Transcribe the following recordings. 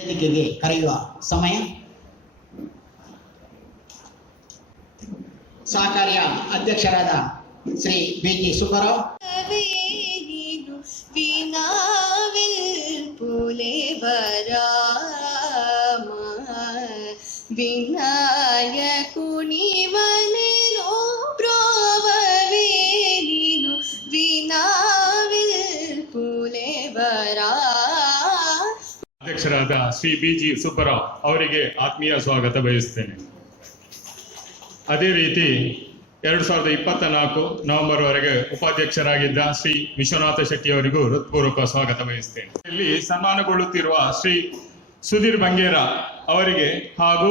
ವೇದಿಕೆಗೆ ಕರೆಯುವ ಸಮಯ. ಸಹಕಾರಿಯ ಅಧ್ಯಕ್ಷರಾದ ಶ್ರೀ ಬಿಜಿ ಸುಬ್ಬರಾವ್. ಅಧ್ಯಕ್ಷರಾದ ಶ್ರೀ ಬಿಜಿ ಸುಬ್ಬರಾವ್ ಅವರಿಗೆ ಆತ್ಮೀಯ ಸ್ವಾಗತ ಬಯಸುತ್ತೇನೆ. ಅದೇ ರೀತಿ 2024 ನವೆಂಬರ್ ವರೆಗೆ ಉಪಾಧ್ಯಕ್ಷರಾಗಿದ್ದ ಶ್ರೀ ವಿಶ್ವನಾಥ ಶೆಟ್ಟಿ ಅವರಿಗೂ ಹೃತ್ಪೂರ್ವಕ ಸ್ವಾಗತ ಬಯಸುತ್ತೇನೆ. ಇಲ್ಲಿ ಸನ್ಮಾನಗೊಳ್ಳುತ್ತಿರುವ ಶ್ರೀ ಸುಧೀರ್ ಬಂಗೇರ ಅವರಿಗೆ ಹಾಗೂ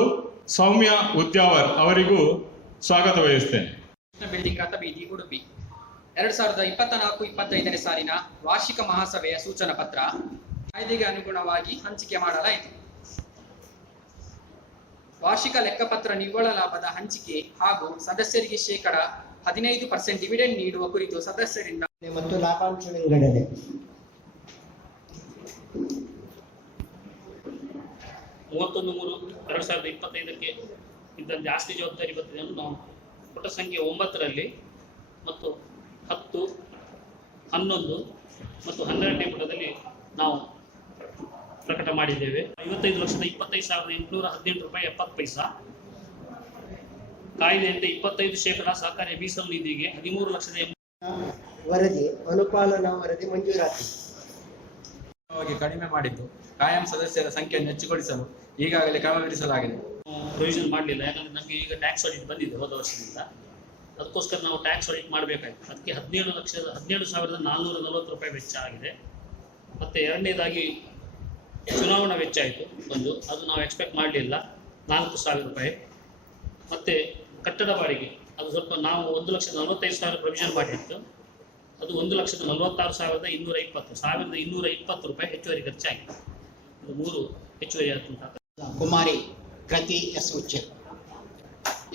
ಸೌಮ್ಯ ಉದ್ಯಾವರ್ ಅವರಿಗೂ ಸ್ವಾಗತ ಬಯಸುತ್ತೇನೆ. ಬಿಲ್ಡಿಂಗ್ ಬೀದಿ ಉಡುಪಿ 2024-25ನೇ ಸಾಲಿನ ವಾರ್ಷಿಕ ಮಹಾಸಭೆಯ ಸೂಚನಾ ಪತ್ರ ಕಾಯ್ದೆಗೆ ಅನುಗುಣವಾಗಿ ಹಂಚಿಕೆ ಮಾಡಲಾಯಿತು. ವಾರ್ಷಿಕ ಲೆಕ್ಕಪತ್ರ ನಿವ್ವಳ ಲಾಭದ ಹಂಚಿಕೆ ಹಾಗೂ ಸದಸ್ಯರಿಗೆ 15% ಡಿವಿಡೆಂಡ್ ನೀಡುವ ಕುರಿತು ಸದಸ್ಯರಿಂದ ಮತ್ತು ಲಾಭಾಂಶ ವಿಂಗಡಣೆ. ಮೂವತ್ತೊಂದು 2025ಕ್ಕೆ ಇದ್ದಂತೆ ಆಸ್ತಿ ಜವಾಬ್ದಾರಿ ಪತ್ರವನ್ನು ನಾವು ಪುಟ ಸಂಖ್ಯೆ 9ರಲ್ಲಿ ಮತ್ತು 10, 11 ಮತ್ತು 12ನೇ ಪುಟದಲ್ಲಿ ನಾವು ಪ್ರಕಟ ಮಾಡಿದ್ದೇವೆ. 55,25,818 ರೂಪಾಯಿ 70 ಪೈಸಾ. ಕಾಯ್ದೆಯಂತೆ 25% ಸಹಕಾರಿ ಮೀಸಲು ನಿಧಿಗೆ 13,80,000 ವರದಿ ಅನುಪಾಲನಾ ವರದಿ ಮಂಜೂರಾತಿ ಕಡಿಮೆ ಮಾಡಿದ್ದು ಕಾಯಂ ಸದಸ್ಯರ ಸಂಖ್ಯೆಯನ್ನು ಹೆಚ್ಚುಗೊಳಿಸಲು ಈಗಾಗಲೇ ಕ್ರಮವಹಿಸಲಾಗಿದೆ. ಪ್ರೊವಿಷನ್ ಮಾಡಲಿಲ್ಲ, ಯಾಕಂದ್ರೆ ನಮಗೆ ಈಗ ಟ್ಯಾಕ್ಸ್ ಆಡಿಟ್ ಬಂದಿದೆ ಹೋದ ವರ್ಷದಿಂದ. ಅದಕ್ಕೋಸ್ಕರ ನಾವು ಟ್ಯಾಕ್ಸ್ ಆಡಿಟ್ ಮಾಡಬೇಕಾಯ್ತು. ಅದಕ್ಕೆ 17,440 ರೂಪಾಯಿ ವೆಚ್ಚ ಆಗಿದೆ. ಮತ್ತು ಎರಡನೇದಾಗಿ ಚುನಾವಣಾ ವೆಚ್ಚ ಆಯಿತು ಒಂದು, ಅದು ನಾವು ಎಕ್ಸ್ಪೆಕ್ಟ್ ಮಾಡಲಿಲ್ಲ, 4,000 ರೂಪಾಯಿ. ಮತ್ತು ಕಟ್ಟಡ ಬಾಡಿಗೆ ಅದು ಸ್ವಲ್ಪ ನಾವು 1,45,000 ಪ್ರೊವಿಷನ್ ಮಾಡಿತ್ತು, ಅದು 1,46,220 ರೂಪಾಯಿ ಹೆಚ್ಚುವರಿ ಖರ್ಚಾಗಿದೆ. ಇದು 3 ಹೆಚ್ಚುವರಿ ಆಗ್ತಂತ. ಕುಮಾರಿ ಕೃತಿ ಎಸ್ ಉಚ್ಚೆ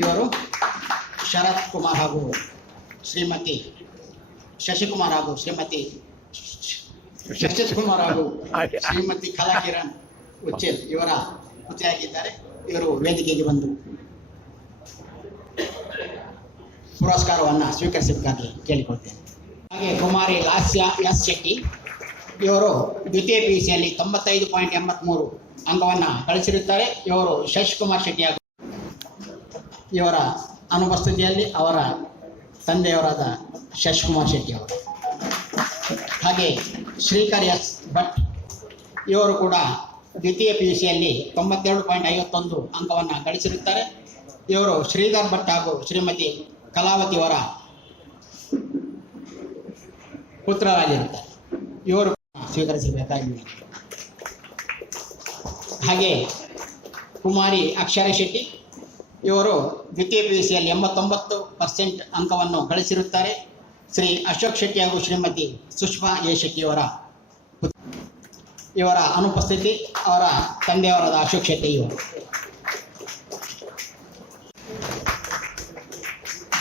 ಇವರು ಶರತ್ ಕುಮಾರ್ ಹಾಗೂ ಶ್ರೀಮತಿ ಶಶಿಕುಮಾರ್ ಹಾಗೂ ಶ್ರೀಮತಿ ಶಶಿಕುಮಾರ್ ಹಾಗೂ ಶ್ರೀಮತಿ ಕಲಾಕಿರಣ್ ಉಚ್ಚೇಲ್ ಇವರ ಪುತ್ರಿಯಾಗಿದ್ದಾರೆ. ಇವರು ವೇದಿಕೆಗೆ ಬಂದು ಪುರಸ್ಕಾರವನ್ನು ಸ್ವೀಕರಿಸಬೇಕಾಗಿ ಕೇಳಿಕೊಳ್ತೇನೆ. ಹಾಗೆ ಕುಮಾರಿ ಲಾಸ್ಯ ಎಸ್ ಶೆಟ್ಟಿ ಇವರು ದ್ವಿತೀಯ PUCಯಲ್ಲಿ 95.83 ಅಂಕವನ್ನು ಗಳಿಸಿರುತ್ತಾರೆ. ಇವರು ಶಶಿಕುಮಾರ್ ಶೆಟ್ಟಿ ಹಾಗೂ ಇವರ ಅನುಪಸ್ಥಿತಿಯಲ್ಲಿ ಅವರ ತಂದೆಯವರಾದ ಶಶಿಕುಮಾರ್ ಶೆಟ್ಟಿ ಅವರು. ಹಾಗೆ ಶ್ರೀಕರ್ ಎಸ್ ಭಟ್ ಇವರು ಕೂಡ ದ್ವಿತೀಯ PUCಯಲ್ಲಿ 92.51 ಅಂಕವನ್ನು ಗಳಿಸಿರುತ್ತಾರೆ. ಇವರು ಶ್ರೀಧರ್ ಭಟ್ ಹಾಗೂ ಶ್ರೀಮತಿ ಕಲಾವತಿಯವರ ಪುತ್ರರಾಗಿರುತ್ತಾರೆ. ಇವರು ಸ್ವೀಕರಿಸಬೇಕಾಗಿದೆ. ಹಾಗೆ ಕುಮಾರಿ ಅಕ್ಷರ ಶೆಟ್ಟಿ ಇವರು ದ್ವಿತೀಯ PUCಯಲ್ಲಿ 89% ಅಂಕವನ್ನು ಗಳಿಸಿರುತ್ತಾರೆ. ಶ್ರೀ ಅಶೋಕ್ ಶೆಟ್ಟಿ ಹಾಗೂ ಶ್ರೀಮತಿ ಸುಷ್ಮಾ ಎ ಶೆಟ್ಟಿಯವರ ಇವರ ಅನುಪಸ್ಥಿತಿ, ಅವರ ತಂದೆಯವರಾದ ಅಶೋಕ್ ಶೆಟ್ಟಿ ಇವರು.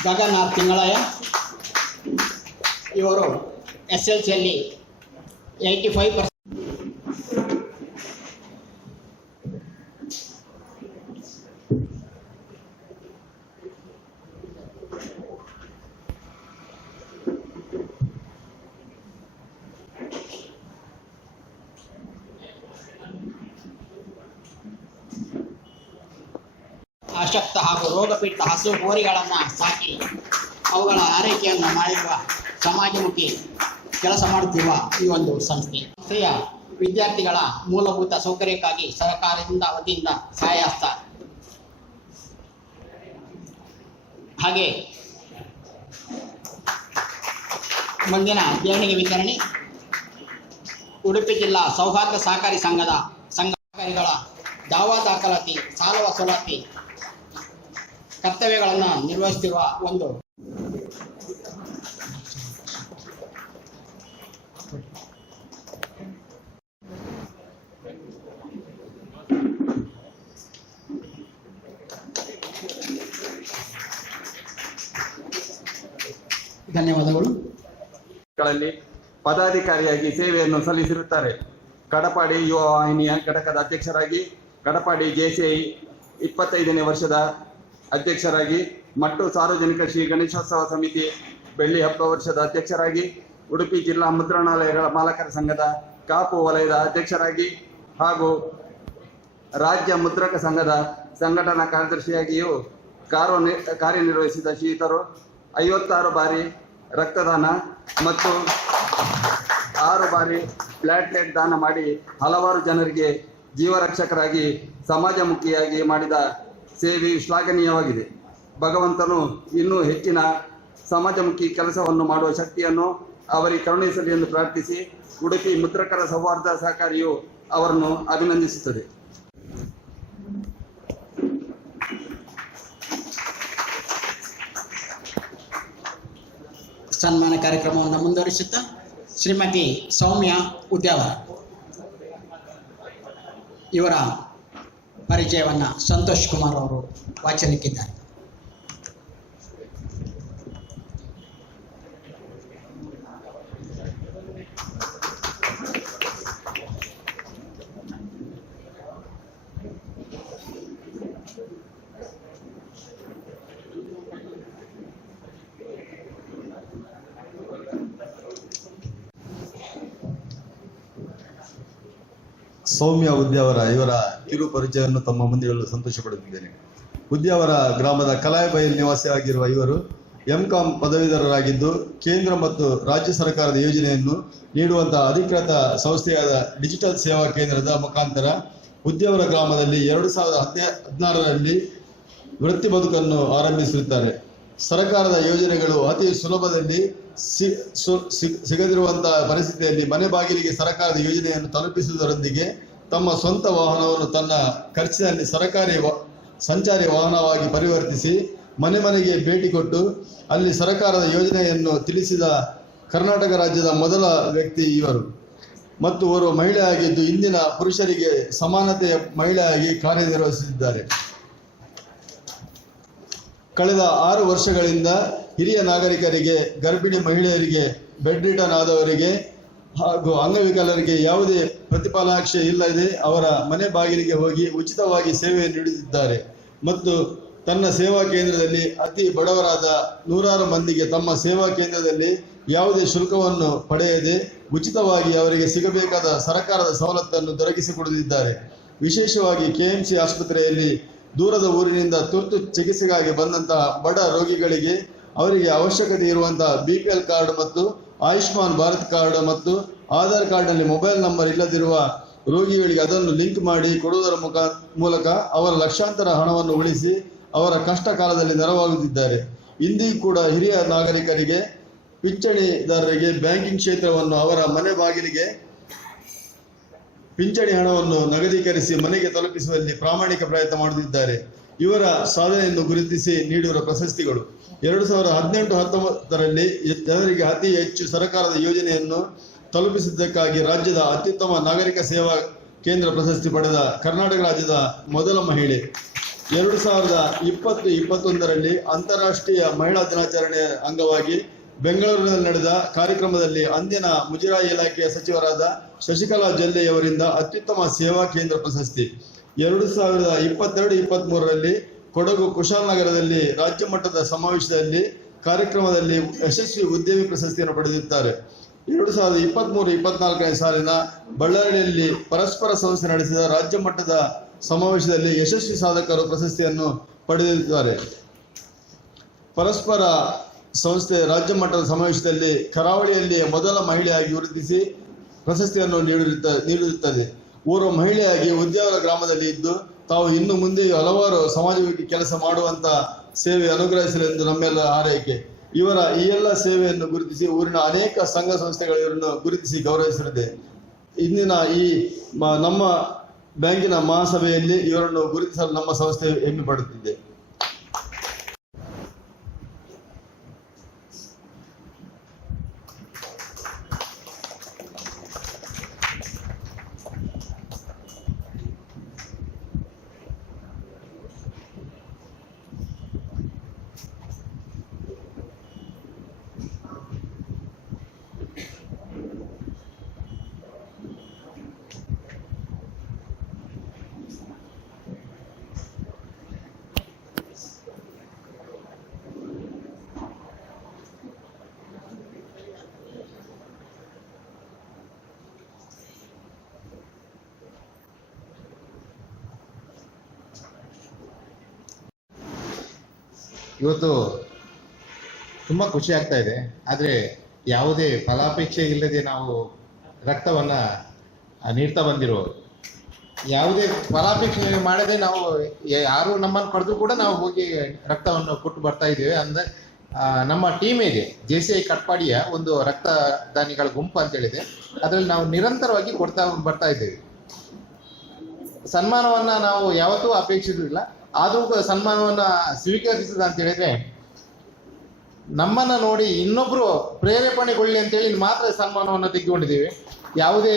ಗಗನ್ನಾಥ್ ತಿಂಗಳಯ್ಯ ಇವರು SLCಯಲ್ಲಿ 85%. ಅಶಕ್ತ ಹಾಗೂ ರೋಗಪೀಡಿತ ಹಸು ಹೋರಿಗಳನ್ನು ಸಾಕಿ ಅವುಗಳ ಆರೈಕೆಯನ್ನು ಮಾಡಿರುವ ಸಮಾಜಮುಖಿ ಕೆಲಸ ಮಾಡುತ್ತಿರುವ ಈ ಒಂದು ಸಂಸ್ಥೆಯ ವಿದ್ಯಾರ್ಥಿಗಳ ಮೂಲಭೂತ ಸೌಕರ್ಯಕ್ಕಾಗಿ ಸರ್ಕಾರದಿಂದ ವತಿಯಿಂದ ಸಹಾಯ ಹಸ್ತ. ಹಾಗೆ ಮುಂದಿನ ದೇಣಿಗೆ ವಿತರಣೆ ಉಡುಪಿ ಜಿಲ್ಲಾ ಸೌಹಾರ್ದ ಸಹಕಾರಿ ಸಂಘದ ಸಹಕಾರಿಗಳ ದಾವಾ ದಾಖಲಾತಿ, ಸಾಲ ವಸೂಲಾತಿ ಕರ್ತವ್ಯಗಳನ್ನು ನಿರ್ವಹಿಸುತ್ತಿರುವ ಒಂದು ಧನ್ಯವಾದಗಳು. ಪದಾಧಿಕಾರಿಯಾಗಿ ಸೇವೆಯನ್ನು ಸಲ್ಲಿಸಿರುತ್ತಾರೆ. ಕಡಪಾಡಿ ಯುವ ವಾಹಿನಿಯ ಘಟಕದ ಅಧ್ಯಕ್ಷರಾಗಿ, ಕಡಪಾಡಿ JCI 25ನೇ ವರ್ಷದ ಅಧ್ಯಕ್ಷರಾಗಿ, ಮಟ್ಟು ಸಾರ್ವಜನಿಕ ಶ್ರೀ ಗಣೇಶೋತ್ಸವ ಸಮಿತಿ ಬೆಳ್ಳಿ ಹಬ್ಬ ವರ್ಷದ ಅಧ್ಯಕ್ಷರಾಗಿ, ಉಡುಪಿ ಜಿಲ್ಲಾ ಮುದ್ರಣಾಲಯಗಳ ಮಾಲಕರ ಸಂಘದ ಕಾಪು ವಲಯದ ಅಧ್ಯಕ್ಷರಾಗಿ ಹಾಗೂ ರಾಜ್ಯ ಮುದ್ರಕ ಸಂಘದ ಸಂಘಟನಾ ಕಾರ್ಯದರ್ಶಿಯಾಗಿಯೂ ಕಾರ್ಯನಿರ್ವಹಿಸಿದ ಶ್ರೀಯುತರು 56 ಬಾರಿ ರಕ್ತದಾನ ಮತ್ತು 6 ಬಾರಿ ಪ್ಲಾಟ್ಲೆಟ್ ದಾನ ಮಾಡಿ ಹಲವಾರು ಜನರಿಗೆ ಜೀವರಕ್ಷಕರಾಗಿ ಸಮಾಜಮುಖಿಯಾಗಿ ಮಾಡಿದ ಸೇವೆಯು ಶ್ಲಾಘನೀಯವಾಗಿದೆ. ಭಗವಂತನು ಇನ್ನೂ ಹೆಚ್ಚಿನ ಸಮಾಜಮುಖಿ ಕೆಲಸವನ್ನು ಮಾಡುವ ಶಕ್ತಿಯನ್ನು ಅವರಿಗೆ ಕರುಣಿಸಲಿ ಎಂದು ಪ್ರಾರ್ಥಿಸಿ, ಉಡುಪಿ ಮುದ್ರಕರ ಸೌಹಾರ್ದ ಸಹಕಾರಿಯು ಅವರನ್ನು ಅಭಿನಂದಿಸುತ್ತದೆ. ಸನ್ಮಾನ ಕಾರ್ಯಕ್ರಮವನ್ನು ಮುಂದುವರಿಸುತ್ತಾ ಶ್ರೀಮತಿ ಸೌಮ್ಯ ಉದ್ಯಾವರ ಇವರ ಪರಿಚಯವನ್ನು ಸಂತೋಷ್ ಕುಮಾರ್ ಅವರು ವಾಚಲಿಕ್ಕಿದ್ದಾರೆ. ಸೌಮ್ಯ ಉದ್ಯಾವರ ಇವರ ಕಿರು ಪರಿಚಯವನ್ನು ತಮ್ಮ ಮುಂದೆ ಹೇಳಲು ಸಂತೋಷ ಪಡುತ್ತಿದ್ದೇನೆ. ಉದ್ಯಾವರ ಗ್ರಾಮದ ಕಲಾಯಬೈಲ್ ನಿವಾಸಿಯಾಗಿರುವ ಇವರು MCom ಪದವೀಧರರಾಗಿದ್ದು, ಕೇಂದ್ರ ಮತ್ತು ರಾಜ್ಯ ಸರ್ಕಾರದ ಯೋಜನೆಯನ್ನು ನೀಡುವಂತಹ ಅಧಿಕೃತ ಸಂಸ್ಥೆಯಾದ ಡಿಜಿಟಲ್ ಸೇವಾ ಕೇಂದ್ರದ ಮುಖಾಂತರ ಉದ್ಯಾವರ ಗ್ರಾಮದಲ್ಲಿ 2016ರಲ್ಲಿ ವೃತ್ತಿ ಬದುಕನ್ನು ಆರಂಭಿಸಿರುತ್ತಾರೆ. ಸರ್ಕಾರದ ಯೋಜನೆಗಳು ಅತಿ ಸುಲಭದಲ್ಲಿ ಸಿಗದಿರುವಂತಹ ಪರಿಸ್ಥಿತಿಯಲ್ಲಿ ಮನೆ ಬಾಗಿಲಿಗೆ ಸರ್ಕಾರದ ಯೋಜನೆಯನ್ನು ತಲುಪಿಸುವುದರೊಂದಿಗೆ ತಮ್ಮ ಸ್ವಂತ ವಾಹನವನ್ನು ತನ್ನ ಖರ್ಚಿನಲ್ಲಿ ಸರ್ಕಾರಿ ಸಂಚಾರಿ ವಾಹನವಾಗಿ ಪರಿವರ್ತಿಸಿ ಮನೆ ಮನೆಗೆ ಭೇಟಿ ಕೊಟ್ಟು ಅಲ್ಲಿ ಸರ್ಕಾರದ ಯೋಜನೆಯನ್ನು ತಿಳಿಸಿದ ಕರ್ನಾಟಕ ರಾಜ್ಯದ ಮೊದಲ ವ್ಯಕ್ತಿ ಇವರು ಮತ್ತು ಓರ್ವ ಮಹಿಳೆಯಾಗಿದ್ದು ಇಂದಿನ ಪುರುಷರಿಗೆ ಸಮಾನತೆಯ ಮಹಿಳೆಯಾಗಿ ಕಾರ್ಯನಿರ್ವಹಿಸುತ್ತಿದ್ದಾರೆ. ಕಳೆದ 6 ವರ್ಷಗಳಿಂದ ಹಿರಿಯ ನಾಗರಿಕರಿಗೆ, ಗರ್ಭಿಣಿ ಮಹಿಳೆಯರಿಗೆ, ಬೆಡ್ ರಿಟರ್ನ್ ಆದವರಿಗೆ ಹಾಗೂ ಅಂಗವಿಕಲರಿಗೆ ಯಾವುದೇ ಪ್ರತಿಫಲಾಪೇಕ್ಷೆ ಇಲ್ಲದೆ ಅವರ ಮನೆ ಬಾಗಿಲಿಗೆ ಹೋಗಿ ಉಚಿತವಾಗಿ ಸೇವೆ ನೀಡುತ್ತಿದ್ದಾರೆ ಮತ್ತು ತನ್ನ ಸೇವಾ ಕೇಂದ್ರದಲ್ಲಿ ಅತಿ ಬಡವರಾದ 100 ಮಂದಿಗೆ ತಮ್ಮ ಸೇವಾ ಕೇಂದ್ರದಲ್ಲಿ ಯಾವುದೇ ಶುಲ್ಕವನ್ನು ಪಡೆಯದೆ ಉಚಿತವಾಗಿ ಅವರಿಗೆ ಸಿಗಬೇಕಾದ ಸರ್ಕಾರದ ಸವಲತ್ತನ್ನು ದೊರಕಿಸಿಕೊಡುತ್ತಿದ್ದಾರೆ. ವಿಶೇಷವಾಗಿ KMC ಆಸ್ಪತ್ರೆಯಲ್ಲಿ ದೂರದ ಊರಿನಿಂದ ತುರ್ತು ಚಿಕಿತ್ಸೆಗಾಗಿ ಬಂದಂತಹ ಬಡ ರೋಗಿಗಳಿಗೆ ಅವರಿಗೆ ಅವಶ್ಯಕತೆ ಇರುವಂತಹ BPL ಕಾರ್ಡ್ ಮತ್ತು ಆಯುಷ್ಮಾನ್ ಭಾರತ್ ಕಾರ್ಡ್ ಮತ್ತು ಆಧಾರ್ ಕಾರ್ಡ್ನಲ್ಲಿ ಮೊಬೈಲ್ ನಂಬರ್ ಇಲ್ಲದಿರುವ ರೋಗಿಗಳಿಗೆ ಅದನ್ನು ಲಿಂಕ್ ಮಾಡಿ ಕೊಡುವುದರ ಮೂಲಕ ಅವರ ಲಕ್ಷಾಂತರ ಹಣವನ್ನು ಉಳಿಸಿ ಅವರ ಕಷ್ಟ ಕಾಲದಲ್ಲಿ ನೆರವಾಗುತ್ತಿದ್ದಾರೆ. ಇಂದಿಗೂ ಕೂಡ ಹಿರಿಯ ನಾಗರಿಕರಿಗೆ, ಪಿಂಚಣಿದಾರರಿಗೆ ಬ್ಯಾಂಕಿಂಗ್ ಕ್ಷೇತ್ರವನ್ನು ಅವರ ಮನೆ ಬಾಗಿಲಿಗೆ ಪಿಂಚಣಿ ಹಣವನ್ನು ನಗದೀಕರಿಸಿ ಮನೆಗೆ ತಲುಪಿಸುವಲ್ಲಿ ಪ್ರಾಮಾಣಿಕ ಪ್ರಯತ್ನ ಮಾಡುತ್ತಿದ್ದಾರೆ. ಇವರ ಸಾಧನೆಯನ್ನು ಗುರುತಿಸಿ ನೀಡಿರುವ ಪ್ರಶಸ್ತಿಗಳು: 2018-19ರಲ್ಲಿ ಜನರಿಗೆ ಅತಿ ಹೆಚ್ಚು ಸರ್ಕಾರದ ಯೋಜನೆಯನ್ನು ತಲುಪಿಸಿದ್ದಕ್ಕಾಗಿ ರಾಜ್ಯದ ಅತ್ಯುತ್ತಮ ನಾಗರಿಕ ಸೇವಾ ಕೇಂದ್ರ ಪ್ರಶಸ್ತಿ ಪಡೆದ ಕರ್ನಾಟಕ ರಾಜ್ಯದ ಮೊದಲ ಮಹಿಳೆ. 2020-21ರಲ್ಲಿ ಅಂತಾರಾಷ್ಟ್ರೀಯ ಮಹಿಳಾ ದಿನಾಚರಣೆಯ ಅಂಗವಾಗಿ ಬೆಂಗಳೂರಿನಲ್ಲಿ ನಡೆದ ಕಾರ್ಯಕ್ರಮದಲ್ಲಿ ಅಂದಿನ ಮುಜರಾಯಿ ಇಲಾಖೆಯ ಸಚಿವರಾದ ಶಶಿಕಲಾ ಜೊಲ್ಲೆಯವರಿಂದ ಅತ್ಯುತ್ತಮ ಸೇವಾ ಕೇಂದ್ರ ಪ್ರಶಸ್ತಿ. 2022-23ರಲ್ಲಿ ಕೊಡಗು ಕುಶಾಲನಗರದಲ್ಲಿ ರಾಜ್ಯ ಮಟ್ಟದ ಸಮಾವೇಶದಲ್ಲಿ ಕಾರ್ಯಕ್ರಮದಲ್ಲಿ ಯಶಸ್ವಿ ಉದ್ಯಮಿ ಪ್ರಶಸ್ತಿಯನ್ನು ಪಡೆದಿದ್ದಾರೆ. 2023-24ನೇ ಸಾಲಿನ ಬಳ್ಳಾರಿಯಲ್ಲಿ ಪರಸ್ಪರ ಸಂಸ್ಥೆ ನಡೆಸಿದ ರಾಜ್ಯ ಮಟ್ಟದ ಸಮಾವೇಶದಲ್ಲಿ ಯಶಸ್ವಿ ಸಾಧಕರು ಪ್ರಶಸ್ತಿಯನ್ನು ಪಡೆದಿದ್ದಾರೆ. ಪರಸ್ಪರ ಸಂಸ್ಥೆ ರಾಜ್ಯ ಮಟ್ಟದ ಸಮಾವೇಶದಲ್ಲಿ ಕರಾವಳಿಯಲ್ಲಿ ಮೊದಲ ಮಹಿಳೆಯಾಗಿ ಗುರುತಿಸಿ ಪ್ರಶಸ್ತಿಯನ್ನು ನೀಡಿರುತ್ತದೆ. ಓರ್ವ ಮಹಿಳೆಯಾಗಿ ಉದ್ಯಾವರ ಗ್ರಾಮದಲ್ಲಿ ಇದ್ದು ತಾವು ಇನ್ನು ಮುಂದೆಯೂ ಹಲವಾರು ಸಮಾಜಮುಖಿ ಕೆಲಸ ಮಾಡುವಂತ ಸೇವೆ ಅನುಗ್ರಹಿಸಲೆಂದು ನಮ್ಮೆಲ್ಲ ಹಾರೈಕೆ. ಇವರ ಈ ಎಲ್ಲ ಸೇವೆಯನ್ನು ಗುರುತಿಸಿ ಊರಿನ ಅನೇಕ ಸಂಘ ಸಂಸ್ಥೆಗಳು ಇವರನ್ನು ಗುರುತಿಸಿ ಗೌರವಿಸಿರುತ್ತದೆ. ಇಂದಿನ ಈ ನಮ್ಮ ಬ್ಯಾಂಕಿನ ಮಹಾಸಭೆಯಲ್ಲಿ ಇವರನ್ನು ಗುರುತಿಸಲು ನಮ್ಮ ಸಂಸ್ಥೆ ಹೆಮ್ಮೆ ಪಡುತ್ತಿದೆ. ಇವತ್ತು ತುಂಬ ಖುಷಿ ಆಗ್ತಾ ಇದೆ. ಆದರೆ ಯಾವುದೇ ಫಲಾಪೇಕ್ಷೆ ಇಲ್ಲದೆ ನಾವು ರಕ್ತವನ್ನು ನೀಡ್ತಾ ಬಂದಿರೋರು, ಯಾವುದೇ ಫಲಾಪೇಕ್ಷೆ ಮಾಡದೆ ನಾವು ಯಾರು ನಮ್ಮನ್ನು ಕರೆದು ಕೂಡ ನಾವು ಹೋಗಿ ರಕ್ತವನ್ನು ಕೊಟ್ಟು ಬರ್ತಾ ಇದ್ದೇವೆ. ಅಂದರೆ ನಮ್ಮ ಟೀಮ್ ಇದೆ, JCI ಕಟ್ಪಾಡಿಯ ಒಂದು ರಕ್ತದಾನಿಗಳ ಗುಂಪು ಅಂತೇಳಿದೆ, ಅದರಲ್ಲಿ ನಾವು ನಿರಂತರವಾಗಿ ಕೊಡ್ತಾ ಬರ್ತಾ ಇದ್ದೇವೆ. ಸನ್ಮಾನವನ್ನು ನಾವು ಯಾವತ್ತೂ ಅಪೇಕ್ಷಿಸಿಲ್ಲ, ಆದರೂ ಸನ್ಮಾನವನ್ನು ಸ್ವೀಕರಿಸಿದ ಅಂತ ಹೇಳಿದ್ರೆ ನಮ್ಮನ್ನು ನೋಡಿ ಇನ್ನೊಬ್ಬರು ಪ್ರೇರೇಪಣೆಗೊಳ್ಳಿ ಅಂತೇಳಿ ಮಾತ್ರ ಸನ್ಮಾನವನ್ನು ತೆಗೆದುಕೊಂಡಿದ್ದೇವೆ. ಯಾವುದೇ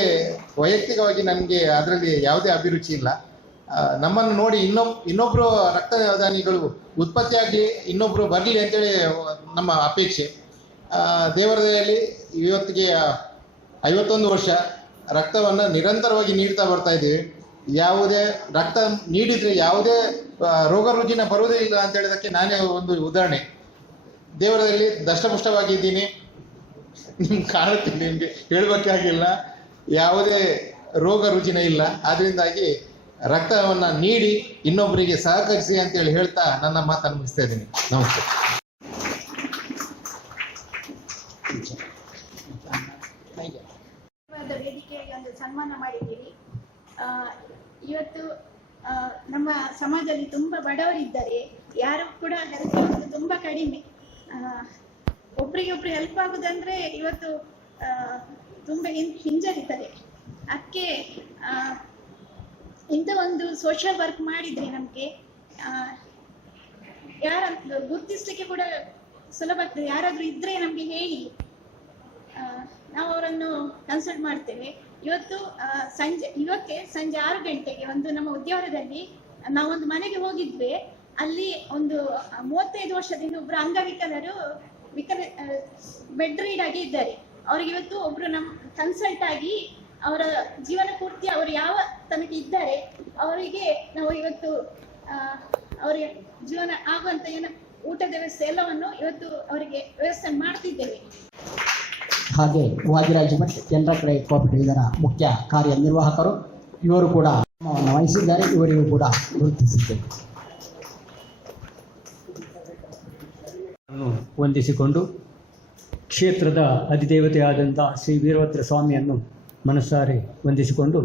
ವೈಯಕ್ತಿಕವಾಗಿ ನನಗೆ ಅದರಲ್ಲಿ ಯಾವುದೇ ಅಭಿರುಚಿ ಇಲ್ಲ. ನಮ್ಮನ್ನು ನೋಡಿ ಇನ್ನೊಬ್ಬರು ರಕ್ತದಾನಿಗಳು ಉತ್ಪತ್ತಿಯಾಗಿ ಇನ್ನೊಬ್ಬರು ಬರಲಿ ಅಂತೇಳಿ ನಮ್ಮ ಅಪೇಕ್ಷೆ. ದೇವರ ದಯೆಯಲ್ಲಿ ಇವತ್ತಿಗೆ 51 ವರ್ಷ ರಕ್ತವನ್ನು ನಿರಂತರವಾಗಿ ನೀಡ್ತಾ ಬರ್ತಾ ಇದ್ದೀವಿ. ಯಾವುದೇ ರಕ್ತ ನೀಡಿದರೆ ಯಾವುದೇ ರೋಗ ರುಜಿನ ಬರುವುದೇ ಇಲ್ಲ ಅಂತ ಹೇಳಿದಕ್ಕೆ ನಾನೇ ಒಂದು ಉದಾಹರಣೆ. ದೇವರದಲ್ಲಿ ದಷ್ಟಪುಷ್ಟವಾಗಿದ್ದೀನಿ, ನಿಮ್ಗೆ ಕಾಣುತ್ತೆ, ನಿಮಗೆ ಹೇಳಬೇಕಾಗಿಲ್ಲ, ಯಾವುದೇ ರೋಗ ರುಜಿನ ಇಲ್ಲ. ಆದ್ದರಿಂದಾಗಿ ರಕ್ತವನ್ನು ನೀಡಿ ಇನ್ನೊಬ್ಬರಿಗೆ ಸಹಕರಿಸಿ ಅಂತೇಳಿ ಹೇಳ್ತಾ ನನ್ನ ಮಾತನ್ನು ಮುಗಿಸ್ತಾ ಇದ್ದೀನಿ. ನಮಸ್ತೆ. ವೇದಿಕೆಯಲ್ಲಿ ಒಂದು ಸನ್ಮಾನ ಮಾಡಿದ್ದೀರಿ. ಇವತ್ತು ನಮ್ಮ ಸಮಾಜದಲ್ಲಿ ತುಂಬ ಬಡವರಿದ್ದಾರೆ, ಯಾರು ಕೂಡ ಹೆಲ್ಪ್ ಆಗೋದು ತುಂಬ ಕಡಿಮೆ. ಒಬ್ರಿಗೊಬ್ರು ಹೆಲ್ಪ್ ಆಗೋದಂದ್ರೆ ಇವತ್ತು ತುಂಬ ಹಿಂಜರಿತಾರೆ. ಅದಕ್ಕೆ ಇಂಥ ಒಂದು ಸೋಷಿಯಲ್ ವರ್ಕ್ ಮಾಡಿದರೆ ನಮಗೆ ಯಾರ ಗುರುತಿಸ್ಲಿಕ್ಕೆ ಕೂಡ ಸುಲಭ ಆಗ್ತದೆ. ಯಾರಾದರೂ ಇದ್ದರೆ ನಮಗೆ ಹೇಳಿ, ನಾವು ಅವರನ್ನು ಕನ್ಸಲ್ಟ್ ಮಾಡ್ತೇವೆ. ಇವತ್ತು ಸಂಜೆ 6 ಗಂಟೆಗೆ ಒಂದು ನಮ್ಮ ಉದ್ಯಾವರದಲ್ಲಿ ನಾವೊಂದು ಮನೆಗೆ ಹೋಗಿದ್ವಿ. ಅಲ್ಲಿ ಒಂದು 35 ವರ್ಷದಿಂದ ಒಬ್ರು ಅಂಗವಿಕಲರು ಬೆಡ್ ರೀಡ್ ಆಗಿ ಇದ್ದಾರೆ. ಅವ್ರಿಗೆ ಇವತ್ತು ಒಬ್ರು ನಮ್ಮ ಕನ್ಸಲ್ಟ್ ಆಗಿ ಅವರ ಜೀವನ ಪೂರ್ತಿ ಅವರು ಯಾವ ತನಕ ಇದ್ದಾರೆ ಅವರಿಗೆ ನಾವು ಇವತ್ತು ಅವರಿಗೆ ಜೀವನ ಆಗುವಂತ ಏನು ಊಟದ ವ್ಯವಸ್ಥೆ ಎಲ್ಲವನ್ನು ಇವತ್ತು ಅವರಿಗೆ ವ್ಯವಸ್ಥೆ ಮಾಡ್ತಿದ್ದೇವೆ. ಹಾಗೆ ವಾದಿರಾಜ್ ಭಟ್ ಜನರ ಕೋಆಪರೇಟಿವ್ ಇದರ ಮುಖ್ಯ ಕಾರ್ಯನಿರ್ವಾಹಕರು, ಇವರು ಕೂಡ ವಹಿಸಿದ್ದಾರೆ. ಇವರಿಗೂ ಕೂಡ ಗುರುತಿಸಿದ್ದೇವೆ. ವಂದಿಸಿಕೊಂಡು ಕ್ಷೇತ್ರದ ಅಧಿದೇವತೆಯಾದಂಥ ಶ್ರೀ ವೀರಭದ್ರ ಸ್ವಾಮಿಯನ್ನು ಮನಸಾರೆ ವಂದಿಸಿಕೊಂಡು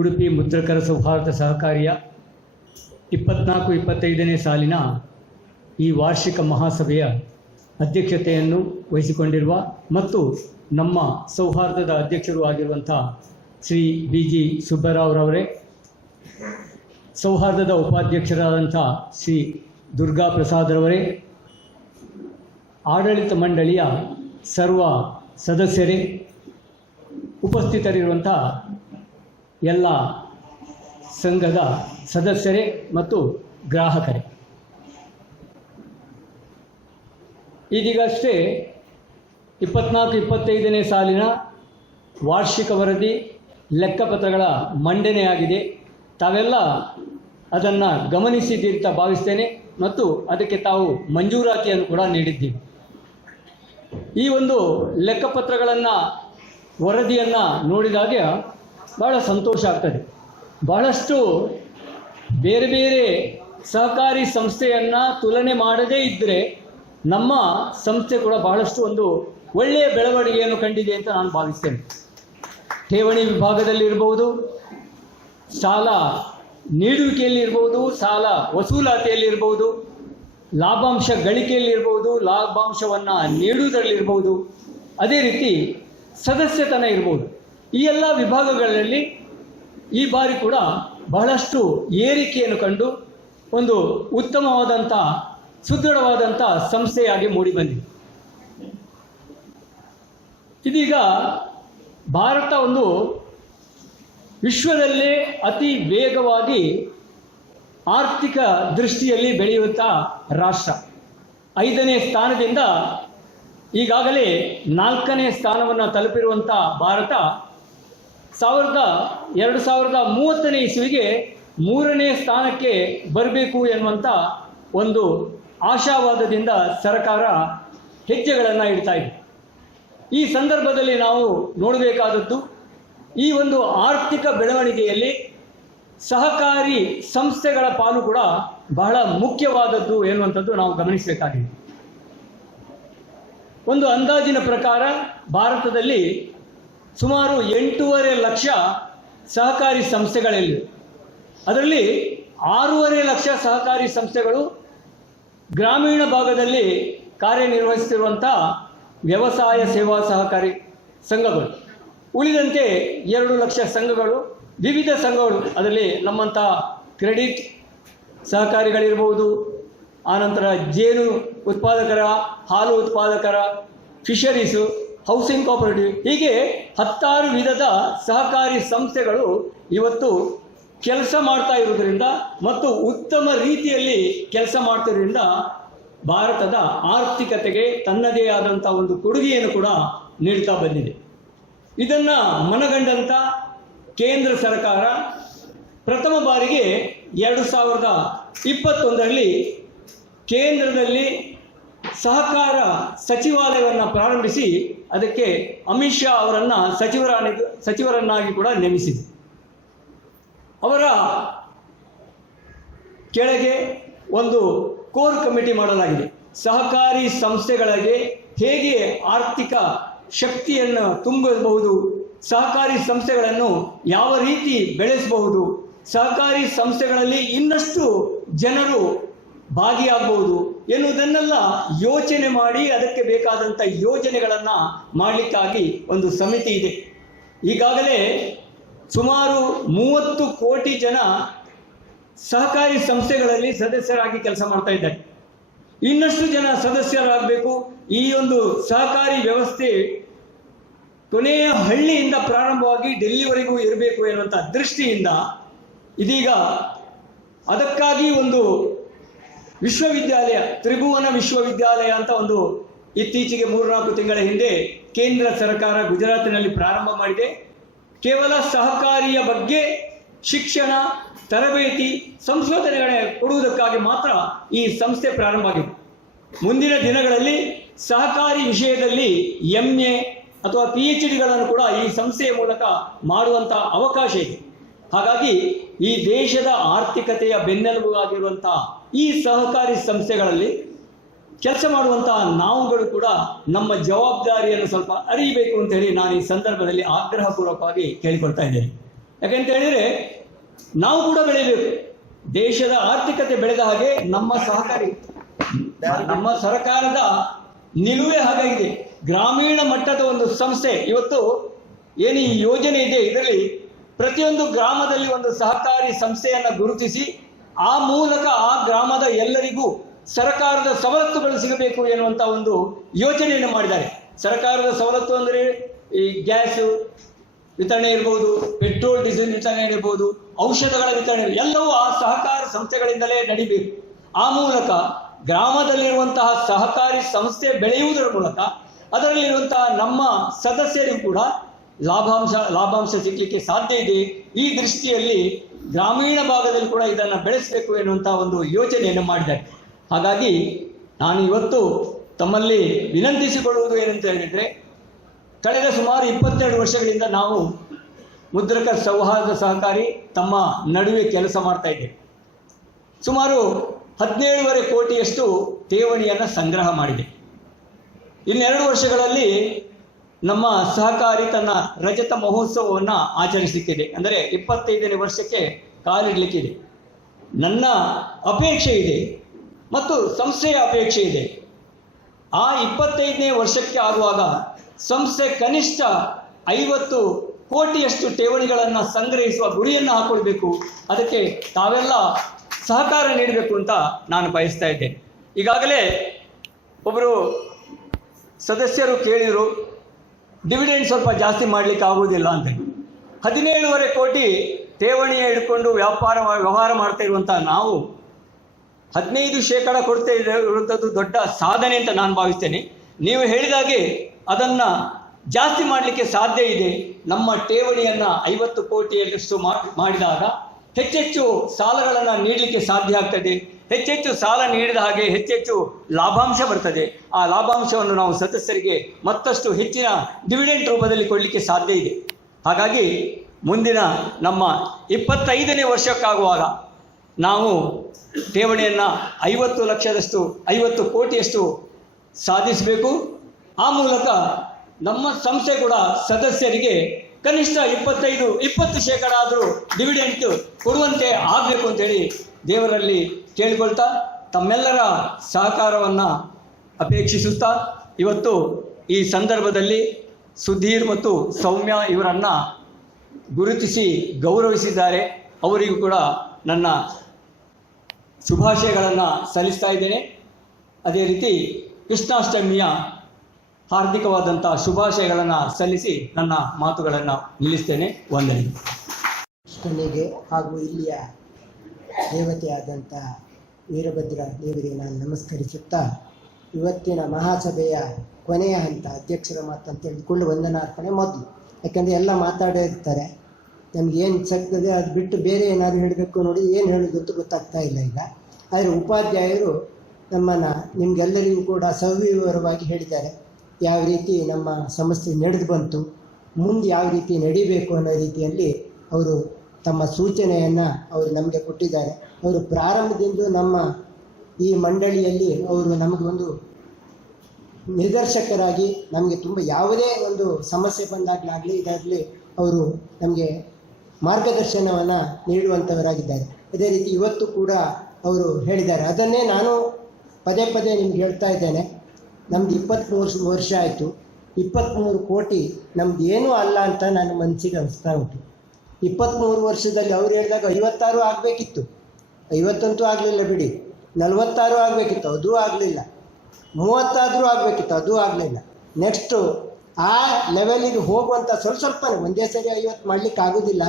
ಉಡುಪಿ ಮುದ್ರಕರ ಸೌಹಾರ್ದ ಸಹಕಾರಿಯ 24-25ನೇ ಸಾಲಿನ ಈ ವಾರ್ಷಿಕ ಮಹಾಸಭೆಯ ಅಧ್ಯಕ್ಷತೆಯನ್ನು ವಹಿಸಿಕೊಂಡಿರುವ ಮತ್ತು ನಮ್ಮ ಸೌಹಾರ್ದದ ಅಧ್ಯಕ್ಷರು ಆಗಿರುವಂಥ ಶ್ರೀ BG ಸುಬ್ಬರಾವ್ರವರೇ, ಸೌಹಾರ್ದದ ಉಪಾಧ್ಯಕ್ಷರಾದಂಥ ಶ್ರೀ ದುರ್ಗಾ ಪ್ರಸಾದ್ರವರೇ, ಆಡಳಿತ ಮಂಡಳಿಯ ಸರ್ವ ಸದಸ್ಯರೇ, ಉಪಸ್ಥಿತರಿರುವಂಥ ಎಲ್ಲ ಸಂಘದ ಸದಸ್ಯರೇ ಮತ್ತು ಗ್ರಾಹಕರೇ, ಇದೀಗಷ್ಟೇ 24-25ನೇ ಸಾಲಿನ ವಾರ್ಷಿಕ ವರದಿ ಲೆಕ್ಕಪತ್ರಗಳ ಮಂಡನೆಯಾಗಿದೆ. ತಾವೆಲ್ಲ ಅದನ್ನು ಗಮನಿಸಿದ್ದೀರಿ ಅಂತ ಭಾವಿಸ್ತೇನೆ ಮತ್ತು ಅದಕ್ಕೆ ತಾವು ಮಂಜೂರಾತಿಯನ್ನು ಕೂಡ ನೀಡಿದ್ದೀವಿ. ಈ ಒಂದು ಲೆಕ್ಕಪತ್ರಗಳನ್ನು ವರದಿಯನ್ನು ನೋಡಿದಾಗ ಭಾಳ ಸಂತೋಷ ಆಗ್ತದೆ. ಬಹಳಷ್ಟು ಬೇರೆ ಬೇರೆ ಸಹಕಾರಿ ಸಂಸ್ಥೆಯನ್ನು ತುಲನೆ ಮಾಡದೇ ಇದ್ದರೆ ನಮ್ಮ ಸಂಸ್ಥೆ ಕೂಡ ಬಹಳಷ್ಟು ಒಂದು ಒಳ್ಳೆಯ ಬೆಳವಣಿಗೆಯನ್ನು ಕಂಡಿದೆ ಅಂತ ನಾನು ಭಾವಿಸ್ತೇನೆ. ಠೇವಣಿ ವಿಭಾಗದಲ್ಲಿರ್ಬೋದು, ಸಾಲ ನೀಡುವಿಕೆಯಲ್ಲಿರ್ಬೋದು, ಸಾಲ ವಸೂಲಾತಿಯಲ್ಲಿರ್ಬೋದು, ಲಾಭಾಂಶ ಗಳಿಕೆಯಲ್ಲಿರ್ಬೋದು, ಲಾಭಾಂಶವನ್ನು ನೀಡುವುದರಲ್ಲಿರ್ಬೋದು, ಅದೇ ರೀತಿ ಸದಸ್ಯತನ ಇರ್ಬೋದು. ಈ ಎಲ್ಲ ವಿಭಾಗಗಳಲ್ಲಿ ಈ ಬಾರಿ ಕೂಡ ಬಹಳಷ್ಟು ಏರಿಕೆಯನ್ನು ಕಂಡು ಒಂದು ಉತ್ತಮವಾದಂಥ ಸುದೃಢವಾದಂಥ ಸಂಸ್ಥೆಯಾಗಿ ಮೂಡಿಬಂದಿದೆ. ಇದೀಗ ಭಾರತ ಒಂದು ವಿಶ್ವದಲ್ಲೇ ಅತಿ ವೇಗವಾಗಿ ಆರ್ಥಿಕ ದೃಷ್ಟಿಯಲ್ಲಿ ಬೆಳೆಯುವಂಥ ರಾಷ್ಟ್ರ. 5ನೇ ಸ್ಥಾನದಿಂದ ಈಗಾಗಲೇ 4ನೇ ಸ್ಥಾನವನ್ನು ತಲುಪಿರುವಂಥ ಭಾರತ 2030ನೇ ಇಸ್ವಿಗೆ 3ನೇ ಸ್ಥಾನಕ್ಕೆ ಬರಬೇಕು ಎನ್ನುವಂಥ ಒಂದು ಆಶಾವಾದದಿಂದ ಸರ್ಕಾರ ಹೆಜ್ಜೆಗಳನ್ನು ಇಡ್ತಾ ಇದೆ. ಈ ಸಂದರ್ಭದಲ್ಲಿ ನಾವು ನೋಡಬೇಕಾದದ್ದು, ಈ ಒಂದು ಆರ್ಥಿಕ ಬೆಳವಣಿಗೆಯಲ್ಲಿ ಸಹಕಾರಿ ಸಂಸ್ಥೆಗಳ ಪಾಲು ಕೂಡ ಬಹಳ ಮುಖ್ಯವಾದದ್ದು ಎನ್ನುವಂಥದ್ದು ನಾವು ಗಮನಿಸಬೇಕಾಗಿದೆ. ಒಂದು ಅಂದಾಜಿನ ಪ್ರಕಾರ ಭಾರತದಲ್ಲಿ ಸುಮಾರು 8.5 ಲಕ್ಷ ಸಹಕಾರಿ ಸಂಸ್ಥೆಗಳಿವೆ. ಅದರಲ್ಲಿ 6.5 ಲಕ್ಷ ಸಹಕಾರಿ ಸಂಸ್ಥೆಗಳು ಗ್ರಾಮೀಣ ಭಾಗದಲ್ಲಿ ಕಾರ್ಯನಿರ್ವಹಿಸುತ್ತಿರುವಂಥ ವ್ಯವಸಾಯ ಸೇವಾ ಸಹಕಾರಿ ಸಂಘಗಳು. ಉಳಿದಂತೆ 2 ಲಕ್ಷ ಸಂಘಗಳು, ವಿವಿಧ ಸಂಘಗಳು, ಅದರಲ್ಲಿ ನಮ್ಮಂಥ ಕ್ರೆಡಿಟ್ ಸಹಕಾರಿಗಳಿರ್ಬೋದು, ಆನಂತರ ಜೇನು ಉತ್ಪಾದಕರ, ಹಾಲು ಉತ್ಪಾದಕರ, ಫಿಶರೀಸು, ಹೌಸಿಂಗ್ ಕೋಆಪರೇಟಿವ್, ಹೀಗೆ 10 ವಿಧದ ಸಹಕಾರಿ ಸಂಸ್ಥೆಗಳು ಇವತ್ತು ಕೆಲಸ ಮಾಡ್ತಾ ಇರೋದ್ರಿಂದ ಮತ್ತು ಉತ್ತಮ ರೀತಿಯಲ್ಲಿ ಕೆಲಸ ಮಾಡ್ತಿರೋದ್ರಿಂದ ಭಾರತದ ಆರ್ಥಿಕತೆಗೆ ತನ್ನದೇ ಆದಂಥ ಒಂದು ಕೊಡುಗೆಯನ್ನು ಕೂಡ ನೀಡ್ತಾ ಬಂದಿದೆ. ಇದನ್ನು ಮನಗಂಡಂಥ ಕೇಂದ್ರ ಸರ್ಕಾರ ಪ್ರಥಮ ಬಾರಿಗೆ 2021ರಲ್ಲಿ ಕೇಂದ್ರದಲ್ಲಿ ಸಹಕಾರ ಸಚಿವಾಲಯವನ್ನು ಪ್ರಾರಂಭಿಸಿ ಅದಕ್ಕೆ ಅಮಿತ್ ಶಾ ಅವರನ್ನು ಸಚಿವರನ್ನಾಗಿ ಕೂಡ ನೇಮಿಸಿದೆ. ಅವರ ಕೆಳಗೆ ಒಂದು ಕೋರ್ ಕಮಿಟಿ ಮಾಡಲಾಗಿದೆ. ಸಹಕಾರಿ ಸಂಸ್ಥೆಗಳಿಗೆ ಹೇಗೆ ಆರ್ಥಿಕ ಶಕ್ತಿಯನ್ನು ತುಂಬಬಹುದು, ಸಹಕಾರಿ ಸಂಸ್ಥೆಗಳನ್ನು ಯಾವ ರೀತಿ ಬೆಳೆಸಬಹುದು, ಸಹಕಾರಿ ಸಂಸ್ಥೆಗಳಲ್ಲಿ ಇನ್ನಷ್ಟು ಜನರು ಭಾಗಿಯಾಗಬಹುದು ಎನ್ನುವುದನ್ನೆಲ್ಲ ಯೋಚನೆ ಮಾಡಿ ಅದಕ್ಕೆ ಬೇಕಾದಂಥ ಯೋಜನೆಗಳನ್ನು ಮಾಡಲಿಕ್ಕಾಗಿ ಒಂದು ಸಮಿತಿ ಇದೆ. ಈಗಾಗಲೇ ಸುಮಾರು 30 ಕೋಟಿ ಜನ ಸಹಕಾರಿ ಸಂಸ್ಥೆಗಳಲ್ಲಿ ಸದಸ್ಯರಾಗಿ ಕೆಲಸ ಮಾಡ್ತಾ ಇದ್ದಾರೆ. ಇನ್ನಷ್ಟು ಜನ ಸದಸ್ಯರಾಗಬೇಕು. ಈ ಒಂದು ಸಹಕಾರಿ ವ್ಯವಸ್ಥೆ ಕೊನೆಯ ಹಳ್ಳಿಯಿಂದ ಪ್ರಾರಂಭವಾಗಿ ಡೆಲ್ಲಿವರೆಗೂ ಇರಬೇಕು ಎನ್ನುವಂಥ ದೃಷ್ಟಿಯಿಂದ ಇದೀಗ ಅದಕ್ಕಾಗಿ ಒಂದು ವಿಶ್ವವಿದ್ಯಾಲಯ, ತ್ರಿಭುವನ ವಿಶ್ವವಿದ್ಯಾಲಯ ಅಂತ ಒಂದು ಇತ್ತೀಚೆಗೆ 3-4 ತಿಂಗಳ ಹಿಂದೆ ಕೇಂದ್ರ ಸರ್ಕಾರ ಗುಜರಾತಿನಲ್ಲಿ ಪ್ರಾರಂಭ ಮಾಡಿದೆ. ಕೇವಲ ಸಹಕಾರಿಯ ಬಗ್ಗೆ ಶಿಕ್ಷಣ, ತರಬೇತಿ, ಸಂಶೋಧನೆಗಳ ಕೊಡುವುದಕ್ಕಾಗಿ ಮಾತ್ರ ಈ ಸಂಸ್ಥೆ ಪ್ರಾರಂಭ ಆಗಿದೆ. ಮುಂದಿನ ದಿನಗಳಲ್ಲಿ ಸಹಕಾರಿ ವಿಷಯದಲ್ಲಿ MA ಅಥವಾ PhDಗಳನ್ನು ಕೂಡ ಈ ಸಂಸ್ಥೆಯ ಮೂಲಕ ಮಾಡುವಂಥ ಅವಕಾಶ ಇದೆ. ಹಾಗಾಗಿ ಈ ದೇಶದ ಆರ್ಥಿಕತೆಯ ಬೆನ್ನೆಲುಬು ಆಗಿರುವಂಥ ಈ ಸಹಕಾರಿ ಸಂಸ್ಥೆಗಳಲ್ಲಿ ಕೆಲಸ ಮಾಡುವಂತಹ ನಾವುಗಳು ಕೂಡ ನಮ್ಮ ಜವಾಬ್ದಾರಿಯನ್ನು ಸ್ವಲ್ಪ ಅರಿಯಬೇಕು ಅಂತ ಹೇಳಿ ನಾನು ಈ ಸಂದರ್ಭದಲ್ಲಿ ಆಗ್ರಹಪೂರ್ವಕವಾಗಿ ಕೇಳಿಕೊಳ್ತಾ ಇದ್ದೇನೆ. ಯಾಕೆಂತ ಹೇಳಿದರೆ ನಾವು ಕೂಡ ಬೆಳೆಯಬೇಕು. ದೇಶದ ಆರ್ಥಿಕತೆ ಬೆಳೆದ ಹಾಗೆ ನಮ್ಮ ಸರ್ಕಾರದ ನಿಲುವೇ ಹಾಗಾಗಿದೆ. ಗ್ರಾಮೀಣ ಮಟ್ಟದ ಒಂದು ಸಂಸ್ಥೆ ಇವತ್ತು ಏನು ಈ ಯೋಜನೆ ಇದೆ, ಇದರಲ್ಲಿ ಪ್ರತಿಯೊಂದು ಗ್ರಾಮದಲ್ಲಿ ಒಂದು ಸಹಕಾರಿ ಸಂಸ್ಥೆಯನ್ನು ಗುರುತಿಸಿ ಆ ಮೂಲಕ ಆ ಗ್ರಾಮದ ಎಲ್ಲರಿಗೂ ಸರ್ಕಾರದ ಸವಲತ್ತುಗಳು ಸಿಗಬೇಕು ಎನ್ನುವಂಥ ಒಂದು ಯೋಚನೆಯನ್ನು ಮಾಡಿದ್ದಾರೆ. ಸರ್ಕಾರದ ಸವಲತ್ತು ಅಂದರೆ ಈ ಗ್ಯಾಸು ವಿತರಣೆ ಇರ್ಬೋದು, ಪೆಟ್ರೋಲ್ ಡೀಸೆಲ್ ವಿತರಣೆ ಇರ್ಬೋದು, ಔಷಧಗಳ ವಿತರಣೆ, ಎಲ್ಲವೂ ಆ ಸಹಕಾರ ಸಂಸ್ಥೆಗಳಿಂದಲೇ ನಡಿಬೇಕು. ಆ ಮೂಲಕ ಗ್ರಾಮದಲ್ಲಿರುವಂತಹ ಸಹಕಾರಿ ಸಂಸ್ಥೆ ಬೆಳೆಯುವುದರ ಮೂಲಕ ಅದರಲ್ಲಿರುವಂತಹ ನಮ್ಮ ಸದಸ್ಯರಿಗೂ ಕೂಡ ಲಾಭಾಂಶ ಸಿಗಲಿಕ್ಕೆ ಸಾಧ್ಯ ಇದೆ. ಈ ದೃಷ್ಟಿಯಲ್ಲಿ ಗ್ರಾಮೀಣ ಭಾಗದಲ್ಲಿ ಕೂಡ ಇದನ್ನು ಬೆಳೆಸಬೇಕು ಎನ್ನುವಂಥ ಒಂದು ಯೋಚನೆಯನ್ನು ಮಾಡಿದ್ದಾರೆ. ಹಾಗಾಗಿ ನಾನು ಇವತ್ತು ತಮ್ಮಲ್ಲಿ ವಿನಂತಿಸಿಕೊಳ್ಳುವುದು ಏನಂತ ಹೇಳಿದರೆ, ಕಳೆದ ಸುಮಾರು 22 ವರ್ಷಗಳಿಂದ ನಾವು ಮುದ್ರಕ ಸೌಹಾರ್ದ ಸಹಕಾರಿ ತಮ್ಮ ನಡುವೆ ಕೆಲಸ ಮಾಡ್ತಾ ಇದ್ದೇವೆ. ಸುಮಾರು 17.5 ಕೋಟಿಯಷ್ಟು ಠೇವಣಿಯನ್ನು ಸಂಗ್ರಹ ಮಾಡಿದೆ. ಇನ್ನೆರಡು ವರ್ಷಗಳಲ್ಲಿ ನಮ್ಮ ಸಹಕಾರಿ ತನ್ನ ರಜತ ಮಹೋತ್ಸವವನ್ನು ಆಚರಿಸಲಿಕ್ಕಿದೆ. ಅಂದರೆ 25ನೇ ವರ್ಷಕ್ಕೆ ಕಾಲಿಡಲಿಕ್ಕಿದೆ. ನನ್ನ ಅಪೇಕ್ಷೆ ಇದೆ ಮತ್ತು ಸಂಸ್ಥೆಯ ಅಪೇಕ್ಷೆ ಇದೆ. ಆ 25ನೇ ವರ್ಷಕ್ಕೆ ಆಗುವಾಗ ಸಂಸ್ಥೆ ಕನಿಷ್ಠ 50 ಕೋಟಿಯಷ್ಟು ಠೇವಣಿಗಳನ್ನು ಸಂಗ್ರಹಿಸುವ ಗುರಿಯನ್ನು ಹಾಕೊಳ್ಬೇಕು. ಅದಕ್ಕೆ ತಾವೆಲ್ಲ ಸಹಕಾರ ನೀಡಬೇಕು ಅಂತ ನಾನು ಬಯಸ್ತಾ ಇದ್ದೇನೆ. ಈಗಾಗಲೇ ಒಬ್ಬರು ಸದಸ್ಯರು ಕೇಳಿದರು, ಡಿವಿಡೆಂಡ್ ಸ್ವಲ್ಪ ಜಾಸ್ತಿ ಮಾಡಲಿಕ್ಕೆ ಆಗುವುದಿಲ್ಲ ಅಂತ. 17.5 ಕೋಟಿ ಠೇವಣಿಯ ಹಿಡ್ಕೊಂಡು ವ್ಯವಹಾರ ಮಾಡ್ತಾ ಇರುವಂಥ ನಾವು 15% ಕೊಡ್ತಾ ಇರುವಂಥದ್ದು ದೊಡ್ಡ ಸಾಧನೆ ಅಂತ ನಾನು ಭಾವಿಸ್ತೇನೆ. ನೀವು ಹೇಳಿದಾಗೆ ಅದನ್ನು ಜಾಸ್ತಿ ಮಾಡಲಿಕ್ಕೆ ಸಾಧ್ಯ ಇದೆ. ನಮ್ಮ ಠೇವಣಿಯನ್ನು 50 ಕೋಟಿಯಷ್ಟು ಮಾಡಿದಾಗ ಹೆಚ್ಚೆಚ್ಚು ಸಾಲಗಳನ್ನು ನೀಡಲಿಕ್ಕೆ ಸಾಧ್ಯ ಆಗ್ತದೆ. ಹೆಚ್ಚೆಚ್ಚು ಸಾಲ ನೀಡಿದ ಹಾಗೆ ಹೆಚ್ಚೆಚ್ಚು ಲಾಭಾಂಶ ಬರ್ತದೆ. ಆ ಲಾಭಾಂಶವನ್ನು ನಾವು ಸದಸ್ಯರಿಗೆ ಮತ್ತಷ್ಟು ಹೆಚ್ಚಿನ ಡಿವಿಡೆಂಟ್ ರೂಪದಲ್ಲಿ ಕೊಡಲಿಕ್ಕೆ ಸಾಧ್ಯ ಇದೆ. ಹಾಗಾಗಿ ಮುಂದಿನ ನಮ್ಮ 25ನೇ ವರ್ಷಕ್ಕಾಗುವಾಗ ನಾವು ಠೇವಣಿಯನ್ನು 50 ಲಕ್ಷದಷ್ಟು 50 ಕೋಟಿಯಷ್ಟು ಸಾಧಿಸಬೇಕು. ಆ ಮೂಲಕ ನಮ್ಮ ಸಂಸ್ಥೆ ಕೂಡ ಸದಸ್ಯರಿಗೆ ಕನಿಷ್ಠ 20% ಆದರೂ ಡಿವಿಡೆಂಟ್ ಕೊಡುವಂತೆ ಆಗಬೇಕು ಅಂತೇಳಿ ದೇವರಲ್ಲಿ ಕೇಳಿಕೊಳ್ತಾ ತಮ್ಮೆಲ್ಲರ ಸಹಕಾರವನ್ನು ಅಪೇಕ್ಷಿಸುತ್ತಾ ಇವತ್ತು ಈ ಸಂದರ್ಭದಲ್ಲಿ ಸುಧೀರ್ ಮತ್ತು ಸೌಮ್ಯ ಇವರನ್ನು ಗುರುತಿಸಿ ಗೌರವಿಸಿದ್ದಾರೆ. ಅವರಿಗೂ ಕೂಡ ನನ್ನ ಶುಭಾಶಯಗಳನ್ನು ಸಲ್ಲಿಸ್ತಾ ಇದ್ದೇನೆ. ಅದೇ ರೀತಿ ಕೃಷ್ಣಾಷ್ಟಮಿಯ ಹಾರ್ದಿಕವಾದಂಥ ಶುಭಾಶಯಗಳನ್ನು ಸಲ್ಲಿಸಿ ನನ್ನ ಮಾತುಗಳನ್ನು ನಿಲ್ಲಿಸ್ತೇನೆ. ವಂದನೆಗಳು. ಕೃಷ್ಣನಿಗೆ ಹಾಗೂ ಇಲ್ಲಿಯ ದೇವತೆಯಾದಂಥ ವೀರಭದ್ರ ದೇವರಿಗೆ ನಾನು ನಮಸ್ಕರಿಸುತ್ತಾ ಇವತ್ತಿನ ಮಹಾಸಭೆಯ ಕೊನೆಯ ಹಂತ ಅಧ್ಯಕ್ಷರ ಮಾತಂತ ತಿಳಿದುಕೊಂಡು ವಂದನಾರ್ಪಣೆ ಮೊದಲು. ಯಾಕೆಂದರೆ ಎಲ್ಲ ಮಾತಾಡಿರ್ತಾರೆ, ನಮಗೇನು ಸಿಗ್ತದೆ ಅದು ಬಿಟ್ಟು ಬೇರೆ ಏನಾದರೂ ಹೇಳಬೇಕು ನೋಡಿ ಏನು ಹೇಳೋದು ಅಂತ ಗೊತ್ತಾಗ್ತಾ ಇಲ್ಲ ಈಗ. ಆದರೆ ಉಪಾಧ್ಯಾಯರು ನಮ್ಮನ್ನು ನಿಮಗೆಲ್ಲರಿಗೂ ಕೂಡ ಸವಿವರವಾಗಿ ಹೇಳಿದ್ದಾರೆ. ಯಾವ ರೀತಿ ನಮ್ಮ ಸಂಸ್ಥೆ ನಡೆದು ಬಂತು, ಮುಂದೆ ಯಾವ ರೀತಿ ನಡಿಬೇಕು ಅನ್ನೋ ರೀತಿಯಲ್ಲಿ ಅವರು ತಮ್ಮ ಸೂಚನೆಯನ್ನು ಅವರು ನಮಗೆ ಕೊಟ್ಟಿದ್ದಾರೆ. ಅವರು ಪ್ರಾರಂಭದಿಂದ ನಮ್ಮ ಈ ಮಂಡಳಿಯಲ್ಲಿ ಅವರು ನಮಗೊಂದು ನಿರ್ದೇಶಕರಾಗಿ ನಮಗೆ ತುಂಬ ಯಾವುದೇ ಒಂದು ಸಮಸ್ಯೆ ಬಂದಾಗಲಾಗಲಿ ಇದರಲ್ಲಿ ಅವರು ನಮಗೆ ಮಾರ್ಗದರ್ಶನವನ್ನು ನೀಡುವಂಥವರಾಗಿದ್ದಾರೆ. ಅದೇ ರೀತಿ ಇವತ್ತು ಕೂಡ ಅವರು ಹೇಳಿದ್ದಾರೆ. ಅದನ್ನೇ ನಾನು ಪದೇ ಪದೇ ನಿಮ್ಗೆ ಹೇಳ್ತಾ ಇದ್ದೇನೆ. ನಮ್ದು 23 ವರ್ಷ ಆಯಿತು. 23 ಕೋಟಿ ನಮ್ದು ಏನೂ ಅಲ್ಲ ಅಂತ ನನ್ನ ಮನಸ್ಸಿಗೆ ಅನಿಸ್ತಾ ಉಂಟು. 23 ವರ್ಷದಲ್ಲಿ ಅವ್ರು ಹೇಳಿದಾಗ 56 ಆಗಬೇಕಿತ್ತು, 50 ಆಗಲಿಲ್ಲ ಬಿಡಿ, 46 ಆಗಬೇಕಿತ್ತು, ಅದೂ ಆಗಲಿಲ್ಲ, 30 ಆಗಬೇಕಿತ್ತು, ಅದೂ ಆಗಲಿಲ್ಲ. ನೆಕ್ಸ್ಟು ಆ ಲೆವೆಲಿಗೆ ಹೋಗುವಂಥ ಸ್ವಲ್ಪನೇ ಒಂದೇ ಸರಿ 50 ಮಾಡಲಿಕ್ಕೆ ಆಗೋದಿಲ್ಲ,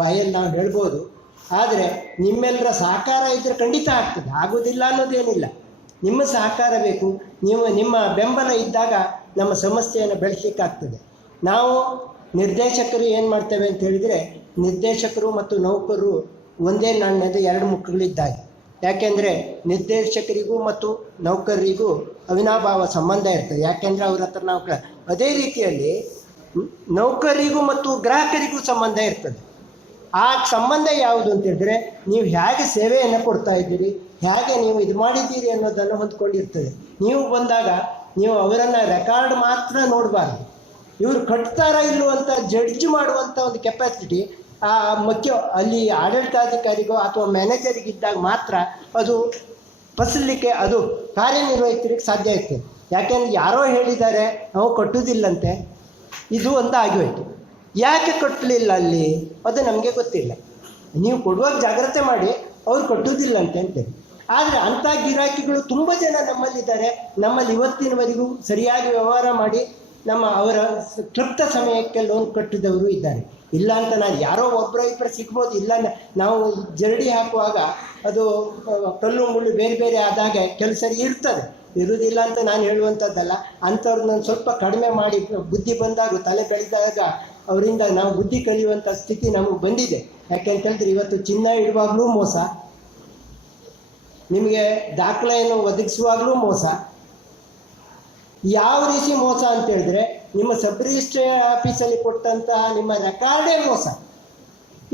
ಬಾಯಲ್ಲಿ ನಾವು ಹೇಳ್ಬೋದು. ಆದರೆ ನಿಮ್ಮೆಲ್ಲರ ಸಹಕಾರ ಇದ್ದರೆ ಖಂಡಿತ ಆಗ್ತದೆ, ಆಗೋದಿಲ್ಲ ಅನ್ನೋದೇನಿಲ್ಲ. ನಿಮ್ಮ ಸಹಕಾರ ಬೇಕು, ನಿಮ್ಮ ಬೆಂಬಲ ಇದ್ದಾಗ ನಮ್ಮ ಸಮಸ್ಯೆಯನ್ನು ಬೆಳೆಸಲಿಕ್ಕಾಗ್ತದೆ. ನಾವು ನಿರ್ದೇಶಕರು ಏನು ಮಾಡ್ತೇವೆ ಅಂತ ಹೇಳಿದರೆ, ನಿರ್ದೇಶಕರು ಮತ್ತು ನೌಕರರು ಒಂದೇ ನಾಣ್ಯದ 2 ಮುಖಗಳಿದ್ದಾಗೆ. ಯಾಕೆಂದರೆ ನಿರ್ದೇಶಕರಿಗೂ ಮತ್ತು ನೌಕರರಿಗೂ ಅವಿನಾಭಾವ ಸಂಬಂಧ ಇರ್ತದೆ. ಯಾಕೆಂದರೆ ಅವ್ರ ಹತ್ರ ನಾವು ಅದೇ ರೀತಿಯಲ್ಲಿ ನೌಕರರಿಗೂ ಮತ್ತು ಗ್ರಾಹಕರಿಗೂ ಸಂಬಂಧ ಇರ್ತದೆ. ಆ ಸಂಬಂಧ ಯಾವುದು ಅಂತ ಹೇಳಿದ್ರೆ, ನೀವು ಹೇಗೆ ಸೇವೆಯನ್ನು ಕೊಡ್ತಾ ಇದ್ದೀರಿ, ಹೇಗೆ ನೀವು ಇದು ಮಾಡಿದ್ದೀರಿ ಅನ್ನೋದನ್ನು ಹೊಂದ್ಕೊಂಡಿರ್ತದೆ. ನೀವು ಬಂದಾಗ ನೀವು ಅವರನ್ನು ರೆಕಾರ್ಡ್ ಮಾತ್ರ ನೋಡಬಾರ್ದು, ಇವರು ಕಟ್ತಾರ ಇಲ್ಲೋ ಅಂತ ಜಡ್ಜ್ ಮಾಡುವಂಥ ಒಂದು ಕೆಪಾಸಿಟಿ ಆ ಮುಖ್ಯ ಅಲ್ಲಿ ಆಡಳಿತಾಧಿಕಾರಿಗೋ ಅಥವಾ ಮ್ಯಾನೇಜರಿಗಿದ್ದಾಗ ಮಾತ್ರ ಅದು ಫಸಲಿಕ್ಕೆ ಅದು ಕಾರ್ಯನಿರ್ವಹಿಸಲಿಕ್ಕೆ ಸಾಧ್ಯ ಇರ್ತದೆ. ಯಾಕೆಂದರೆ ಯಾರೋ ಹೇಳಿದ್ದಾರೆ ನಾವು ಕಟ್ಟುವುದಿಲ್ಲಂತೆ, ಇದು ಒಂದು ಆಗೋಯ್ತು. ಯಾಕೆ ಕಟ್ಟಲಿಲ್ಲ ಅಲ್ಲಿ ಅದು ನಮಗೆ ಗೊತ್ತಿಲ್ಲ. ನೀವು ಕೊಡುವಾಗ ಜಾಗ್ರತೆ ಮಾಡಿ ಅವ್ರು ಕಟ್ಟುವುದಿಲ್ಲಂತೆ ಅಂತೇಳಿ. ಆದರೆ ಅಂಥ ಗಿರಾಕಿಗಳು ತುಂಬ ಜನ ನಮ್ಮಲ್ಲಿದ್ದಾರೆ. ನಮ್ಮಲ್ಲಿ ಇವತ್ತಿನವರೆಗೂ ಸರಿಯಾಗಿ ವ್ಯವಹಾರ ಮಾಡಿ ಅವರ ತೃಪ್ತ ಸಮಯಕ್ಕೆ ಲೋನ್ ಕಟ್ಟಿದವರು ಇದ್ದಾರೆ. ಇಲ್ಲ ಅಂತ ನಾನು ಯಾರೋ ಒಬ್ಬರ ಇಬ್ಬರು ಸಿಗ್ಬೋದು, ಇಲ್ಲ ನಾವು ಜರಡಿ ಹಾಕುವಾಗ ಅದು ಕಲ್ಲು ಮುಳ್ಳು ಬೇರೆ ಬೇರೆ ಆದಾಗ ಕೆಲಸ ಇರ್ತದೆ, ಇರುವುದಿಲ್ಲ ಅಂತ ನಾನು ಹೇಳುವಂಥದ್ದಲ್ಲ. ಅಂಥವ್ರನ್ನ ಸ್ವಲ್ಪ ಕಡಿಮೆ ಮಾಡಿ ಬುದ್ಧಿ ಬಂದಾಗ ತಲೆ ಬೆಳೆದಾಗ ಅವರಿಂದ ನಾವು ಬುದ್ಧಿ ಕಲಿಯುವಂಥ ಸ್ಥಿತಿ ನಮಗೆ ಬಂದಿದೆ. ಯಾಕೆಂತ ಹೇಳಿದ್ರೆ ಇವತ್ತು ಚಿನ್ನ ಇಡುವಾಗಲೂ ಮೋಸ, ನಿಮಗೆ ದಾಖಲೆಯನ್ನು ಒದಗಿಸುವಾಗಲೂ ಮೋಸ. ಯಾವ ರೀತಿ ಮೋಸ ಅಂತ ಹೇಳಿದ್ರೆ, ನಿಮ್ಮ ಸಬ್ ರಿಜಿಸ್ಟ್ರಿ ಆಫೀಸಲ್ಲಿ ಕೊಟ್ಟಂತಹ ನಿಮ್ಮ ರೆಕಾರ್ಡೇ ಮೋಸ.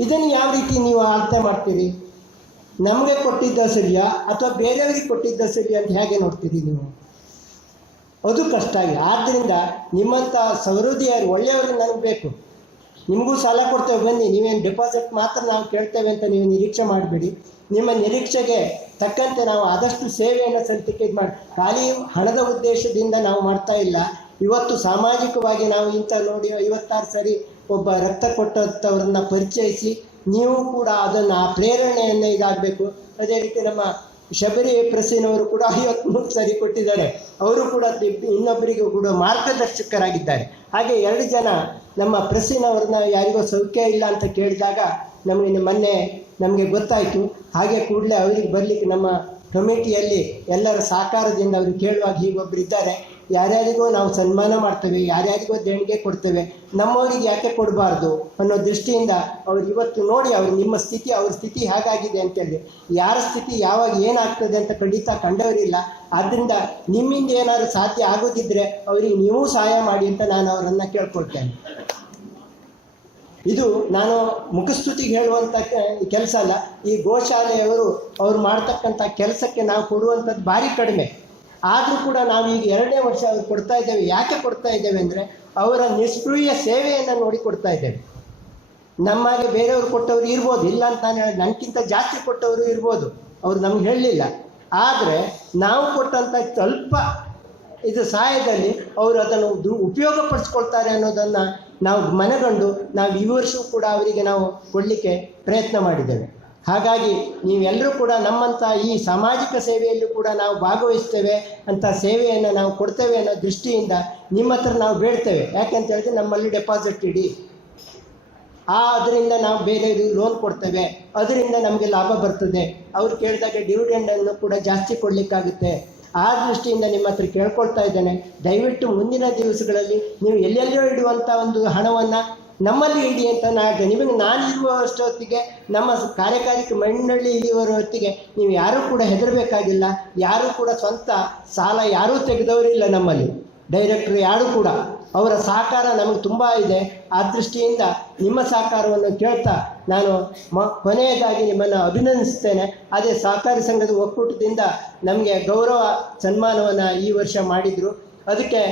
ಇದನ್ನು ಯಾವ ರೀತಿ ನೀವು ಅರ್ಥ ಮಾಡ್ತೀರಿ? ನಮಗೆ ಕೊಟ್ಟಿದ್ದ ಸರಿಯಾ ಅಥವಾ ಬೇರೆಯವರಿಗೆ ಕೊಟ್ಟಿದ್ದ ಸರಿಯಾ ಅಂತ ಹೇಗೆ ನೋಡ್ತೀರಿ ನೀವು? ಅದು ಕಷ್ಟ ಆಗಿದೆ. ಆದ್ದರಿಂದ ನಿಮ್ಮಂಥ ಸಹೃದಯರು ಒಳ್ಳೆಯವರು ನನಗೆ ಬೇಕು. ನಿಮಗೂ ಸಾಲ ಕೊಡ್ತೇವೆ ಬನ್ನಿ, ನೀವೇನು ಡೆಪಾಸಿಟ್ ಮಾತ್ರ ನಾವು ಕೇಳ್ತೇವೆ ಅಂತ ನೀವು ನಿರೀಕ್ಷೆ ಮಾಡಬೇಡಿ. ನಿಮ್ಮ ನಿರೀಕ್ಷೆಗೆ ತಕ್ಕಂತೆ ನಾವು ಆದಷ್ಟು ಸೇವೆಯನ್ನು ಸಲ್ಲಿಕೆ ಮಾಡಿ, ಖಾಲಿ ಹಣದ ಉದ್ದೇಶದಿಂದ ನಾವು ಮಾಡ್ತಾ ಇಲ್ಲ. ಇವತ್ತು ಸಾಮಾಜಿಕವಾಗಿ ನಾವು ಇಂಥ ನೋಡಿ 56 ಸರಿ ಒಬ್ಬ ರಕ್ತ ಕೊಟ್ಟಂಥವ್ರನ್ನ ಪರಿಚಯಿಸಿ ನೀವು ಕೂಡ ಅದನ್ನು ಆ ಪ್ರೇರಣೆಯನ್ನು ಇದಾಗಬೇಕು. ಅದೇ ರೀತಿ ನಮ್ಮ ಶಬರಿ ಪ್ರೆಸ್ಸಿನವರು ಕೂಡ 53 ಸರಿ ಕೊಟ್ಟಿದ್ದಾರೆ. ಅವರು ಕೂಡ ಇನ್ನೊಬ್ಬರಿಗೂ ಕೂಡ ಮಾರ್ಗದರ್ಶಕರಾಗಿದ್ದಾರೆ. ಹಾಗೆ 2 ಜನ ನಮ್ಮ ಪ್ರೆಸ್ಸಿನವ್ರನ್ನ ಯಾರಿಗೋ ಸೌಖ್ಯ ಇಲ್ಲ ಅಂತ ಕೇಳಿದಾಗ ನಮಗೆ ಗೊತ್ತಾಯಿತು. ಹಾಗೆ ಕೂಡಲೇ ಅವರಿಗೆ ಬರಲಿಕ್ಕೆ ನಮ್ಮ ಕಮಿಟಿಯಲ್ಲಿ ಎಲ್ಲರ ಸಹಕಾರದಿಂದ ಅವರು ಕೇಳುವಾಗ ಹೀಗೊಬ್ಬರು ಇದ್ದಾರೆ, ಯಾರ್ಯಾರಿಗೋ ನಾವು ಸನ್ಮಾನ ಮಾಡ್ತೇವೆ, ಯಾರ್ಯಾರಿಗೋ ದೇಣಿಗೆ ಕೊಡ್ತೇವೆ, ನಮ್ಮವರಿಗೆ ಯಾಕೆ ಕೊಡಬಾರ್ದು ಅನ್ನೋ ದೃಷ್ಟಿಯಿಂದ ಅವ್ರು ಇವತ್ತು ನೋಡಿ ನಿಮ್ಮ ಸ್ಥಿತಿ ಅವ್ರ ಸ್ಥಿತಿ ಹೇಗಾಗಿದೆ ಅಂತೇಳಿ, ಯಾರ ಸ್ಥಿತಿ ಯಾವಾಗ ಏನಾಗ್ತದೆ ಅಂತ ಖಂಡಿತ ಕಂಡವರಿಲ್ಲ. ಆದ್ದರಿಂದ ನಿಮ್ಮಿಂದ ಏನಾದರೂ ಸಾಧ್ಯ ಆಗೋದಿದ್ರೆ ಅವರಿಗೆ ನೀವು ಸಹಾಯ ಮಾಡಿ ಅಂತ ನಾನು ಅವರನ್ನು ಕೇಳ್ಕೊಳ್ತೇನೆ. ಇದು ನಾನು ಮುಖಸ್ತುತಿಗೆ ಹೇಳುವಂಥ ಕೆಲಸ ಅಲ್ಲ. ಈ ಗೋಶಾಲೆಯವರು ಅವ್ರು ಮಾಡ್ತಕ್ಕಂಥ ಕೆಲಸಕ್ಕೆ ನಾವು ಕೊಡುವಂಥದ್ದು ಭಾರಿ ಕಡಿಮೆ. ಆದರೂ ಕೂಡ ನಾವು ಈಗ 2ನೇ ವರ್ಷ ಅವ್ರು ಕೊಡ್ತಾ ಇದ್ದೇವೆ. ಯಾಕೆ ಕೊಡ್ತಾ ಇದ್ದೇವೆ ಅಂದರೆ ಅವರ ನಿಷ್ಕ್ರಿಯ ಸೇವೆಯನ್ನು ನೋಡಿ ಕೊಡ್ತಾ ಇದ್ದೇವೆ. ನಮಗೆ ಬೇರೆಯವರು ಕೊಟ್ಟವರು ಇರ್ಬೋದು, ಇಲ್ಲ ಅಂತ ನಾನು ಹೇಳಿ ನನಗಿಂತ ಜಾಸ್ತಿ ಕೊಟ್ಟವರು ಇರ್ಬೋದು, ಅವರು ನಮ್ಗೆ ಹೇಳಲಿಲ್ಲ. ಆದರೆ ನಾವು ಕೊಟ್ಟಂಥ ಸ್ವಲ್ಪ ಇದು ಸಹಾಯದಲ್ಲಿ ಅವರು ಅದನ್ನು ಉಪಯೋಗಪಡಿಸ್ಕೊಳ್ತಾರೆ ಅನ್ನೋದನ್ನು ನಾವು ಮನಗಂಡು ನಾವು ಈ ವರ್ಷವೂ ಕೂಡ ಅವರಿಗೆ ನಾವು ಕೊಡಲಿಕ್ಕೆ ಪ್ರಯತ್ನ ಮಾಡಿದ್ದೇವೆ. ಹಾಗಾಗಿ ನೀವೆಲ್ಲರೂ ಕೂಡ ನಮ್ಮಂಥ ಈ ಸಾಮಾಜಿಕ ಸೇವೆಯಲ್ಲೂ ಕೂಡ ನಾವು ಭಾಗವಹಿಸ್ತೇವೆ ಅಂತ ಸೇವೆಯನ್ನು ನಾವು ಕೊಡ್ತೇವೆ ಅನ್ನೋ ದೃಷ್ಟಿಯಿಂದ ನಿಮ್ಮ ಹತ್ರ ನಾವು ಬೇಡ್ತೇವೆ. ಯಾಕೆಂತ ಹೇಳಿದ್ರೆ ನಮ್ಮಲ್ಲಿ ಡೆಪಾಸಿಟ್ ಇಡಿ, ಅದರಿಂದ ನಾವು ಬೇರೆ ಲೋನ್ ಕೊಡ್ತೇವೆ, ಅದರಿಂದ ನಮಗೆ ಲಾಭ ಬರ್ತದೆ. ಅವ್ರು ಕೇಳಿದಾಗ ಡಿವಿಡೆಂಡನ್ನು ಕೂಡ ಜಾಸ್ತಿ ಕೊಡಲಿಕ್ಕಾಗುತ್ತೆ. ಆ ದೃಷ್ಟಿಯಿಂದ ನಿಮ್ಮ ಹತ್ರ ಕೇಳ್ಕೊಳ್ತಾ ಇದ್ದೇನೆ, ದಯವಿಟ್ಟು ಮುಂದಿನ ದಿವಸಗಳಲ್ಲಿ ನೀವು ಎಲ್ಲೆಲ್ಲೋ ಇಡುವಂಥ ಒಂದು ಹಣವನ್ನು ನಮ್ಮಲ್ಲಿ ಇಡಿ ಅಂತ ನಾನು ನಿಮಗೆ ನಾನು ಇರುವಷ್ಟೊತ್ತಿಗೆ ನಮ್ಮ ಕಾರ್ಯಕಾರಿ ಮಂಡಳಿ ಇರುವವರ ಹೊತ್ತಿಗೆ ನೀವು ಯಾರೂ ಕೂಡ ಹೆದರಬೇಕಾಗಿಲ್ಲ. ಯಾರೂ ಕೂಡ ಸ್ವಂತ ಸಾಲ ಯಾರೂ ತೆಗೆದವರಿಲ್ಲ ನಮ್ಮಲ್ಲಿ, ಡೈರೆಕ್ಟ್ರು ಯಾರೂ ಕೂಡ. ಅವರ ಸಹಕಾರ ನಮಗೆ ತುಂಬ ಇದೆ. ಆ ದೃಷ್ಟಿಯಿಂದ ನಿಮ್ಮ ಸಹಕಾರವನ್ನು ಕೇಳ್ತಾ ನಾನು ಕೊನೆಯದಾಗಿ ನಿಮ್ಮನ್ನು ಅಭಿನಂದಿಸ್ತೇನೆ. ಅದೇ ಸಹಕಾರಿ ಸಂಘದ ಒಕ್ಕೂಟದಿಂದ ನಮಗೆ ಗೌರವ ಸನ್ಮಾನವನ್ನು ಈ ವರ್ಷ ಮಾಡಿದರು. ಅದಕ್ಕೆ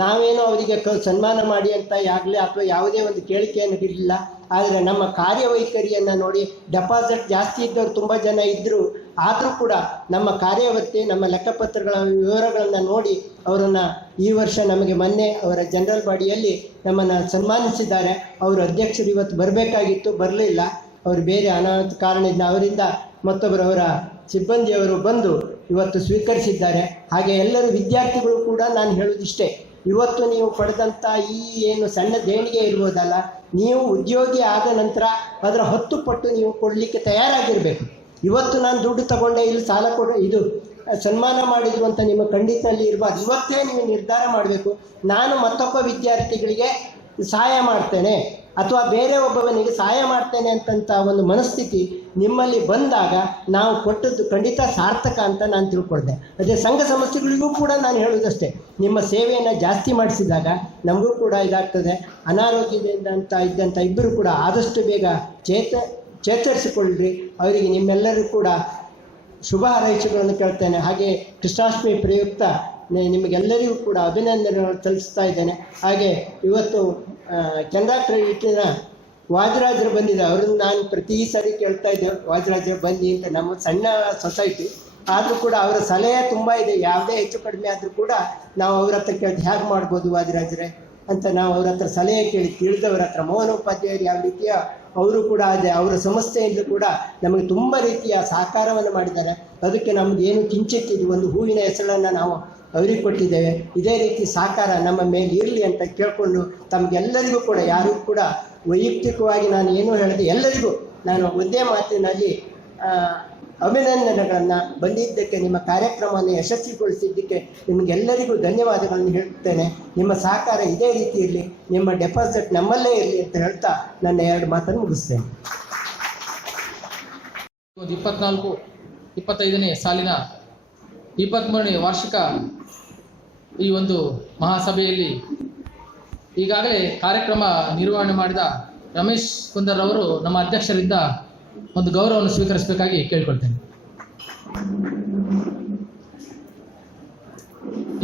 ನಾವೇನೋ ಅವರಿಗೆ ಸನ್ಮಾನ ಮಾಡಿ ಅಂತ ಆಗಲಿ ಅಥವಾ ಯಾವುದೇ ಒಂದು ಕೇಳಿಕೆಯನ್ನು ಇರಲಿಲ್ಲ. ಆದರೆ ನಮ್ಮ ಕಾರ್ಯವೈಖರಿಯನ್ನು ನೋಡಿ ಡೆಪಾಸಿಟ್ ಜಾಸ್ತಿ ಇದ್ದವರು ತುಂಬ ಜನ ಇದ್ದರು. ಆದರೂ ಕೂಡ ನಮ್ಮ ಕಾರ್ಯವರ್ತಿ ನಮ್ಮ ಲೆಕ್ಕಪತ್ರಗಳ ವಿವರಗಳನ್ನು ನೋಡಿ ಅವರನ್ನು ಈ ವರ್ಷ ನಮಗೆ ಮೊನ್ನೆ ಅವರ ಜನರಲ್ ಬಾಡಿಯಲ್ಲಿ ನಮ್ಮನ್ನು ಸನ್ಮಾನಿಸಿದ್ದಾರೆ. ಅವರು ಅಧ್ಯಕ್ಷರು ಇವತ್ತು ಬರಬೇಕಾಗಿತ್ತು, ಬರಲಿಲ್ಲ. ಅವರು ಬೇರೆ ಅನಾಹುತ ಕಾರಣದಿಂದ ಅವರಿಂದ ಮತ್ತೊಬ್ಬರವರ ಸಿಬ್ಬಂದಿಯವರು ಬಂದು ಇವತ್ತು ಸ್ವೀಕರಿಸಿದ್ದಾರೆ. ಹಾಗೆ ಎಲ್ಲರೂ ವಿದ್ಯಾರ್ಥಿಗಳು ಕೂಡ ನಾನು ಹೇಳೋದಿಷ್ಟೇ, ಇವತ್ತು ನೀವು ಪಡೆದಂಥ ಈ ಏನು ಸಣ್ಣ ದೇಣಿಗೆ ಇರ್ಬೋದಲ್ಲ, ನೀವು ಉದ್ಯೋಗಿ ಆದ ನಂತರ ಅದರ 10 ಪಟ್ಟು ನೀವು ಕೊಡಲಿಕ್ಕೆ ತಯಾರಾಗಿರಬೇಕು. ಇವತ್ತು ನಾನು ದುಡ್ಡು ತಗೊಂಡೆ ಇಲ್ಲಿ ಸಾಲ ಇದು ಸನ್ಮಾನ ಮಾಡಿದ್ರು ಅಂತ ನಿಮ್ಮ ಖಂಡಿತಲ್ಲಿ ಇರಬಾರ್ದು. ಇವತ್ತೇ ನೀವು ನಿರ್ಧಾರ ಮಾಡಬೇಕು, ನಾನು ಮತ್ತೊಬ್ಬ ವಿದ್ಯಾರ್ಥಿಗಳಿಗೆ ಸಹಾಯ ಮಾಡ್ತೇನೆ ಅಥವಾ ಬೇರೆ ಒಬ್ಬವನಿಗೆ ಸಹಾಯ ಮಾಡ್ತೇನೆ ಅಂತಂಥ ಒಂದು ಮನಸ್ಥಿತಿ ನಿಮ್ಮಲ್ಲಿ ಬಂದಾಗ ನಾವು ಕೊಟ್ಟದ್ದು ಖಂಡಿತ ಸಾರ್ಥಕ ಅಂತ ನಾನು ತಿಳ್ಕೊಳ್ದೆ. ಅದೇ ಸಂಘ ಸಂಸ್ಥೆಗಳಿಗೂ ಕೂಡ ನಾನು ಹೇಳೋದಷ್ಟೇ, ನಿಮ್ಮ ಸೇವೆಯನ್ನು ಜಾಸ್ತಿ ಮಾಡಿಸಿದಾಗ ನಮಗೂ ಕೂಡ ಇದಾಗ್ತದೆ. ಅನಾರೋಗ್ಯದಿಂದ ಇದ್ದಂಥ ಇಬ್ಬರು ಕೂಡ ಆದಷ್ಟು ಬೇಗ ಚೇತರಿಸಿಕೊಳ್ಳ್ರಿ. ಅವರಿಗೆ ನಿಮ್ಮೆಲ್ಲರೂ ಕೂಡ ಶುಭ ಹಾರೈಕೆಗಳನ್ನು ಕೇಳ್ತೇನೆ. ಹಾಗೆ ಕೃಷ್ಣಾಷ್ಟಮಿ ಪ್ರಯುಕ್ತ ನಿಮಗೆಲ್ಲರಿಗೂ ಕೂಡ ಅಭಿನಂದನೆಗಳನ್ನು ತಲುಪಿಸ್ತಾ ಇದ್ದೇನೆ. ಹಾಗೆ ಇವತ್ತು ಕೆನರಾ ಕ್ರೆಡಿಟಿನ ವಾಜರಾಜರು ಬಂದಿದೆ, ಅವ್ರನ್ನ ನಾನು ಪ್ರತಿ ಸಾರಿ ಕೇಳ್ತಾ ಇದ್ದೆ, ವಾಜರಾಜರು ಬನ್ನಿ ಅಂತ. ನಮ್ಮ ಸಣ್ಣ ಸೊಸೈಟಿ ಆದರೂ ಕೂಡ ಅವರ ಸಲಹೆ ತುಂಬ ಇದೆ. ಯಾವುದೇ ಹೆಚ್ಚು ಕಡಿಮೆ ಆದರೂ ಕೂಡ ನಾವು ಅವ್ರ ಹತ್ರ ಕೇಳ್ತೀವಿ, ಹೇಗೆ ಮಾಡ್ಬೋದು ವಾಜರಾಜರೇ ಅಂತ ನಾವು ಅವ್ರ ಹತ್ರ ಸಲಹೆ ಕೇಳಿ ತಿಳಿದವ್ರ ಹತ್ರ. ಮೋಹನ ಉಪಾಧ್ಯಾಯರು ಯಾವ ರೀತಿಯ ಅವರು ಕೂಡ ಅದೇ ಅವರ ಸಂಸ್ಥೆಯಿಂದ ಕೂಡ ನಮಗೆ ತುಂಬ ರೀತಿಯ ಸಹಕಾರವನ್ನು ಮಾಡಿದ್ದಾರೆ. ಅದಕ್ಕೆ ನಮ್ಗೆ ಏನು ಕಿಂಚಿತ್ ಇದು ಒಂದು ಹೂವಿನ ಹೆಸರನ್ನು ನಾವು ಅವರಿಗೆ ಕೊಟ್ಟಿದ್ದೇವೆ. ಇದೇ ರೀತಿ ಸಹಕಾರ ನಮ್ಮ ಮೇಲೆ ಇರಲಿ ಅಂತ ಕೇಳಿಕೊಂಡು ತಮಗೆಲ್ಲರಿಗೂ ಕೂಡ ಯಾರೂ ಕೂಡ ವೈಯಕ್ತಿಕವಾಗಿ ನಾನು ಏನು ಹೇಳಿದೆ ಎಲ್ಲರಿಗೂ ನಾನು ಒಂದೇ ಮಾತಿನಲ್ಲಿ ಅಭಿನಂದನೆಗಳನ್ನು ಬಂದಿದ್ದಕ್ಕೆ, ನಿಮ್ಮ ಕಾರ್ಯಕ್ರಮವನ್ನು ಯಶಸ್ವಿಗೊಳಿಸಿದ್ದಕ್ಕೆ ನಿಮಗೆಲ್ಲರಿಗೂ ಧನ್ಯವಾದಗಳನ್ನು ಹೇಳ್ತೇನೆ. ನಿಮ್ಮ ಸಹಕಾರ ಇದೇ ರೀತಿ ಇರಲಿ, ನಿಮ್ಮ ಡೆಪಾಸಿಟ್ ನಮ್ಮಲ್ಲೇ ಇರಲಿ ಅಂತ ಹೇಳ್ತಾ ನನ್ನ 2 ಮಾತನ್ನು ಮುಗಿಸ್ತೇನೆ. 24-25ನೇ ಸಾಲಿನ 23ನೇ ವಾರ್ಷಿಕ ಈ ಒಂದು ಮಹಾಸಭೆಯಲ್ಲಿ ಈಗಾಗಲೇ ಕಾರ್ಯಕ್ರಮ ನಿರ್ವಹಣೆ ಮಾಡಿದ ರಮೇಶ್ ಕುಂದರ್ ಅವರು ನಮ್ಮ ಅಧ್ಯಕ್ಷರಿಂದ ಒಂದು ಗೌರವವನ್ನು ಸ್ವೀಕರಿಸಬೇಕಾಗಿ ಕೇಳಿಕೊಳ್ತೇನೆ.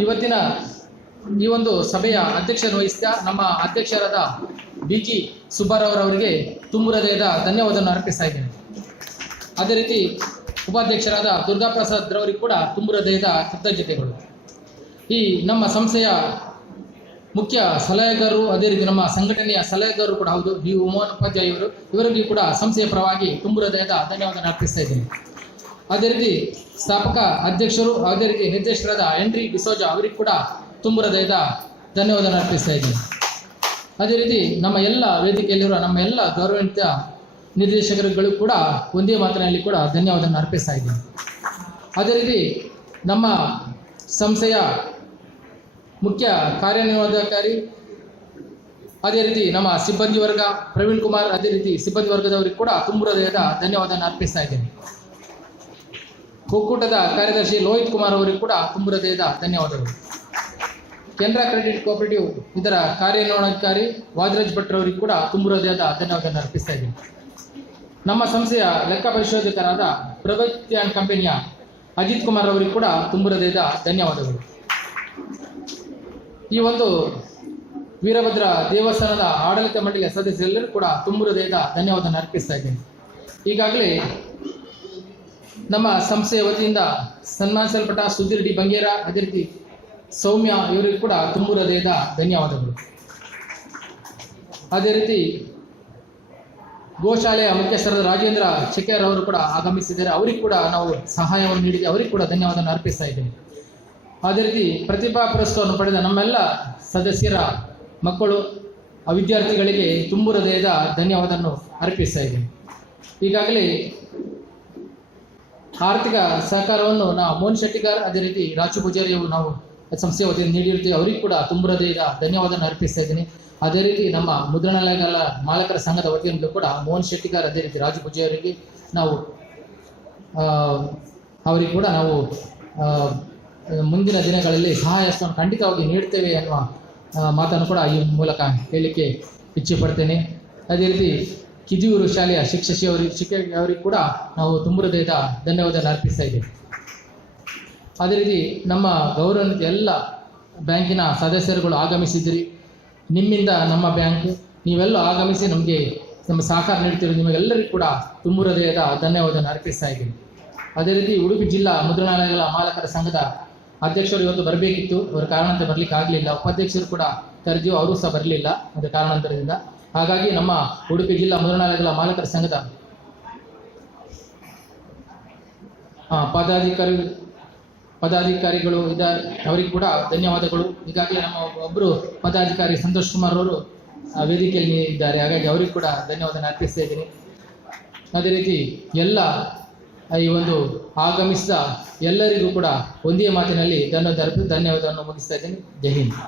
ಇವತ್ತಿನ ಈ ಒಂದು ಸಭೆಯ ಅಧ್ಯಕ್ಷತೆ ವಹಿಸಿದ ನಮ್ಮ ಅಧ್ಯಕ್ಷರಾದ BG ಸುಬ್ಬಾರವರವರಿಗೆ ತುಂಬ ಹೃದಯದ ಧನ್ಯವಾದವನ್ನು ಅರ್ಪಿಸ್ತಾ ಇದ್ದೇನೆ. ಅದೇ ರೀತಿ ಉಪಾಧ್ಯಕ್ಷರಾದ ದುರ್ಗಾಪ್ರಸಾದ್ ರವರಿಗೆ ಕೂಡ ತುಂಬ ಹೃದಯದ ಕೃತಜ್ಞತೆಗಳು. ಈ ನಮ್ಮ ಸಂಸ್ಥೆಯ ಮುಖ್ಯ ಸಲಹೆಗಾರರು, ಅದೇ ರೀತಿ ನಮ್ಮ ಸಂಘಟನೆಯ ಸಲಹೆಗಾರರು ಕೂಡ ಹೌದು BU ಮೋಹನ್ ಉಪಾಧ್ಯಾಯ ಇವರು, ಇವರಿಗೆ ಕೂಡ ಸಂಸ್ಥೆಯ ಪರವಾಗಿ ತುಂಬ ಹೃದಯದ ಧನ್ಯವಾದ ಅರ್ಪಿಸ್ತಾ ಇದ್ದೀನಿ. ಅದೇ ರೀತಿ ಸ್ಥಾಪಕ ಅಧ್ಯಕ್ಷರು, ಅದೇ ರೀತಿ ನಿರ್ದೇಶಕರಾದ ಹೆನ್ರಿ ಡಿಸೋಜಾ ಅವರಿಗೆ ಕೂಡ ತುಂಬ ಹೃದಯದ ಧನ್ಯವಾದ ಅರ್ಪಿಸ್ತಾ ಇದ್ದೀನಿ. ಅದೇ ರೀತಿ ನಮ್ಮ ಎಲ್ಲ ವೇದಿಕೆಯಲ್ಲಿರುವ ನಮ್ಮ ಎಲ್ಲ ಗೌರವಾನ್ವಿತ ನಿರ್ದೇಶಕರುಗಳು ಕೂಡ ಒಂದೇ ಮಾತಿನಲ್ಲಿ ಕೂಡ ಧನ್ಯವಾದವನ್ನು ಅರ್ಪಿಸ್ತಾ ಇದ್ದೀನಿ. ಅದೇ ರೀತಿ ನಮ್ಮ ಸಂಸ್ಥೆಯ ಮುಖ್ಯ ಕಾರ್ಯನಿರ್ವಹಣಾಧಿಕಾರಿ, ಅದೇ ರೀತಿ ನಮ್ಮ ಸಿಬ್ಬಂದಿ ವರ್ಗ ಪ್ರವೀಣ್ ಕುಮಾರ್, ಅದೇ ರೀತಿ ಸಿಬ್ಬಂದಿ ವರ್ಗದವರಿಗೆ ಕೂಡ ತುಂಬ ಹೃದಯದ ಧನ್ಯವಾದವನ್ನು ಅರ್ಪಿಸ್ತಾ ಇದ್ದೀನಿ. ಒಕ್ಕೂಟದ ಕಾರ್ಯದರ್ಶಿ ಲೋಹಿತ್ ಕುಮಾರ್ ಅವರಿಗೆ ಕೂಡ ತುಂಬ ಹೃದಯದ ಧನ್ಯವಾದಗಳು. ಕೆನರಾ ಕ್ರೆಡಿಟ್ ಕೋಆಪರೇಟಿವ್ ಇದರ ಕಾರ್ಯನಿರ್ವಹಣಾಧಿಕಾರಿ ವಾದಿರಾಜ್ ಭಟ್ರವರಿಗೆ ಕೂಡ ತುಂಬ ಹೃದಯದ ಧನ್ಯವಾದವನ್ನು ಅರ್ಪಿಸ್ತಾ ಇದ್ದೀನಿ. ನಮ್ಮ ಸಂಸ್ಥೆಯ ಲೆಕ್ಕ ಪರಿಶೋಧಕರಾದ ಪ್ರಗತಿ ಆ್ಯಂಡ್ ಕಂಪನಿಯ ಅಜಿತ್ ಕುಮಾರ್ ಅವರಿಗೆ ಕೂಡ ತುಂಬ ಹೃದಯದ ಧನ್ಯವಾದಗಳು. ಈ ಒಂದು ವೀರಭದ್ರ ದೇವಸ್ಥಾನದ ಆಡಳಿತ ಮಂಡಳಿಯ ಸದಸ್ಯರೆಲ್ಲರೂ ಕೂಡ ತುಂಬ ಹೃದಯದ ಧನ್ಯವಾದವನ್ನು ಅರ್ಪಿಸ್ತಾ ಇದ್ದೀನಿ. ಈಗಾಗಲೇ ನಮ್ಮ ಸಂಸ್ಥೆಯ ವತಿಯಿಂದ ಸನ್ಮಾನಿಸಲ್ಪಟ್ಟ ಸುಧೀರ್ ಡಿ ಬಂಗೇರ, ಅದೇ ರೀತಿ ಸೌಮ್ಯ ಇವರಿಗೂ ಕೂಡ ತುಂಬ ಹೃದಯದ ಧನ್ಯವಾದಗಳು. ಅದೇ ರೀತಿ ಗೋಶಾಲೆಯ ಮುಖ್ಯಸ್ಥರಾದ ರಾಜೇಂದ್ರ ಶೆಕೆರ್ ಅವರು ಕೂಡ ಆಗಮಿಸಿದ್ದಾರೆ. ಅವರಿಗೆ ಕೂಡ ನಾವು ಸಹಾಯವನ್ನು ನೀಡಿದೆ, ಅವರಿಗೆ ಕೂಡ ಧನ್ಯವಾದವನ್ನು ಅರ್ಪಿಸ್ತಾ ಇದ್ದೇನೆ. ಅದೇ ರೀತಿ ಪ್ರತಿಭಾ ಪುರಸ್ಕಾರವನ್ನು ಪಡೆದ ನಮ್ಮೆಲ್ಲ ಸದಸ್ಯರ ಮಕ್ಕಳು ವಿದ್ಯಾರ್ಥಿಗಳಿಗೆ ತುಂಬ ಹೃದಯದ ಧನ್ಯವಾದವನ್ನು ಅರ್ಪಿಸ್ತಾ ಇದ್ದೇನೆ. ಈಗಾಗಲೇ ಆರ್ಥಿಕ ಸಹಕಾರವನ್ನು ನಾವು ಮೋಹನ್ ಶೆಟ್ಟಿಗಾರ್, ಅದೇ ರೀತಿ ರಾಜು ಪೂಜಾರಿ ಅವರು ನಾವು ಸಂಸ್ಥೆಯ ವತಿಯಿಂದ ನೀಡಿರ್ತೀವಿ, ಅವರಿಗೆ ಕೂಡ ತುಂಬ ಹೃದಯದ ಧನ್ಯವಾದವನ್ನು ಅರ್ಪಿಸ್ತಾ ಇದ್ದೀನಿ. ಅದೇ ರೀತಿ ನಮ್ಮ ಮುದ್ರಣಾಲಯಗಳ ಮಾಲಕರ ಸಂಘದ ವತಿಯಿಂದಲೂ ಕೂಡ ಮೋಹನ್ ಶೆಟ್ಟಿಗಾರ್, ಅದೇ ರೀತಿ ರಾಜು ಪೂಜಾರಿಗೆ ನಾವು ಅವರಿಗೆ ಕೂಡ ನಾವು ಮುಂದಿನ ದಿನಗಳಲ್ಲಿ ಸಹಾಯ ಹಸ್ತವನ್ನು ಖಂಡಿತವಾಗಿ ನೀಡ್ತೇವೆ ಅನ್ನುವ ಮಾತನ್ನು ಕೂಡ ಈ ಮೂಲಕ ಹೇಳಲಿಕ್ಕೆ ಇಚ್ಛೆ ಪಡ್ತೇನೆ. ಅದೇ ರೀತಿ ಕಿದಿಯೂರು ಶಾಲೆಯ ಶಿಕ್ಷಕರಿಗೆ ಕೂಡ ನಾವು ತುಂಬ ಹೃದಯದ ಧನ್ಯವಾದವನ್ನು ಅರ್ಪಿಸ್ತಾ ಇದ್ದೇವೆ. ಅದೇ ರೀತಿ ನಮ್ಮ ಗೌರವಾನ್ವಿತ ಎಲ್ಲ ಬ್ಯಾಂಕಿನ ಸದಸ್ಯರುಗಳು ಆಗಮಿಸಿದ್ದೀರಿ. ನಿಮ್ಮಿಂದ ನಮ್ಮ ಬ್ಯಾಂಕ್ ನೀವೆಲ್ಲ ಆಗಮಿಸಿ ನಮಗೆ ನಮ್ಮ ಸಹಕಾರ ನೀಡ್ತಿರೋ ನಿಮಗೆಲ್ಲರಿಗೂ ಕೂಡ ತುಂಬ ಹೃದಯದ ಧನ್ಯವಾದವನ್ನು ಅರ್ಪಿಸ್ತಾ ಇದ್ದೀನಿ. ಅದೇ ರೀತಿ ಉಡುಪಿ ಜಿಲ್ಲಾ ಮುದ್ರಣಾಲಯಗಳ ಮಾಲಕರ ಸಂಘದ ಅಧ್ಯಕ್ಷರು ಇವತ್ತು ಬರಬೇಕಿತ್ತು, ಅವರ ಕಾರಣಾಂತರ ಬರಲಿಕ್ಕೆ ಆಗಲಿಲ್ಲ. ಉಪಾಧ್ಯಕ್ಷರು ಕೂಡ ಕರೆದಿಯೋ, ಅವರು ಸಹ ಬರಲಿಲ್ಲ ಅದರ ಕಾರಣಾಂತರದಿಂದ. ಹಾಗಾಗಿ ನಮ್ಮ ಉಡುಪಿ ಜಿಲ್ಲಾ ಮುದ್ರಣಾಲಯಗಳ ಮಾಲಕರ ಸಂಘದ ಪದಾಧಿಕಾರಿಗಳು ಇದ್ದಾರೆ, ಅವರಿಗೆ ಕೂಡ ಧನ್ಯವಾದಗಳು. ಈಗಾಗಲೇ ನಮ್ಮ ಒಬ್ಬರು ಪದಾಧಿಕಾರಿ ಸಂತೋಷ್ ಕುಮಾರ್ ಅವರು ವೇದಿಕೆಯಲ್ಲಿ ಇದ್ದಾರೆ, ಹಾಗಾಗಿ ಅವರಿಗೂ ಕೂಡ ಧನ್ಯವಾದವನ್ನು ಅರ್ಪಿಸ್ತಾ ಇದ್ದೀನಿ. ಅದೇ ರೀತಿ ಎಲ್ಲ ಈ ಒಂದು ಆಗಮಿಸಿದ ಎಲ್ಲರಿಗೂ ಕೂಡ ಒಂದೇ ಮಾತಿನಲ್ಲಿ ಧನ್ಯವಾದವನ್ನು ಮುಗಿಸ್ತಾ ಇದ್ದೀನಿ. ಜೈ ಹಿಂದ್.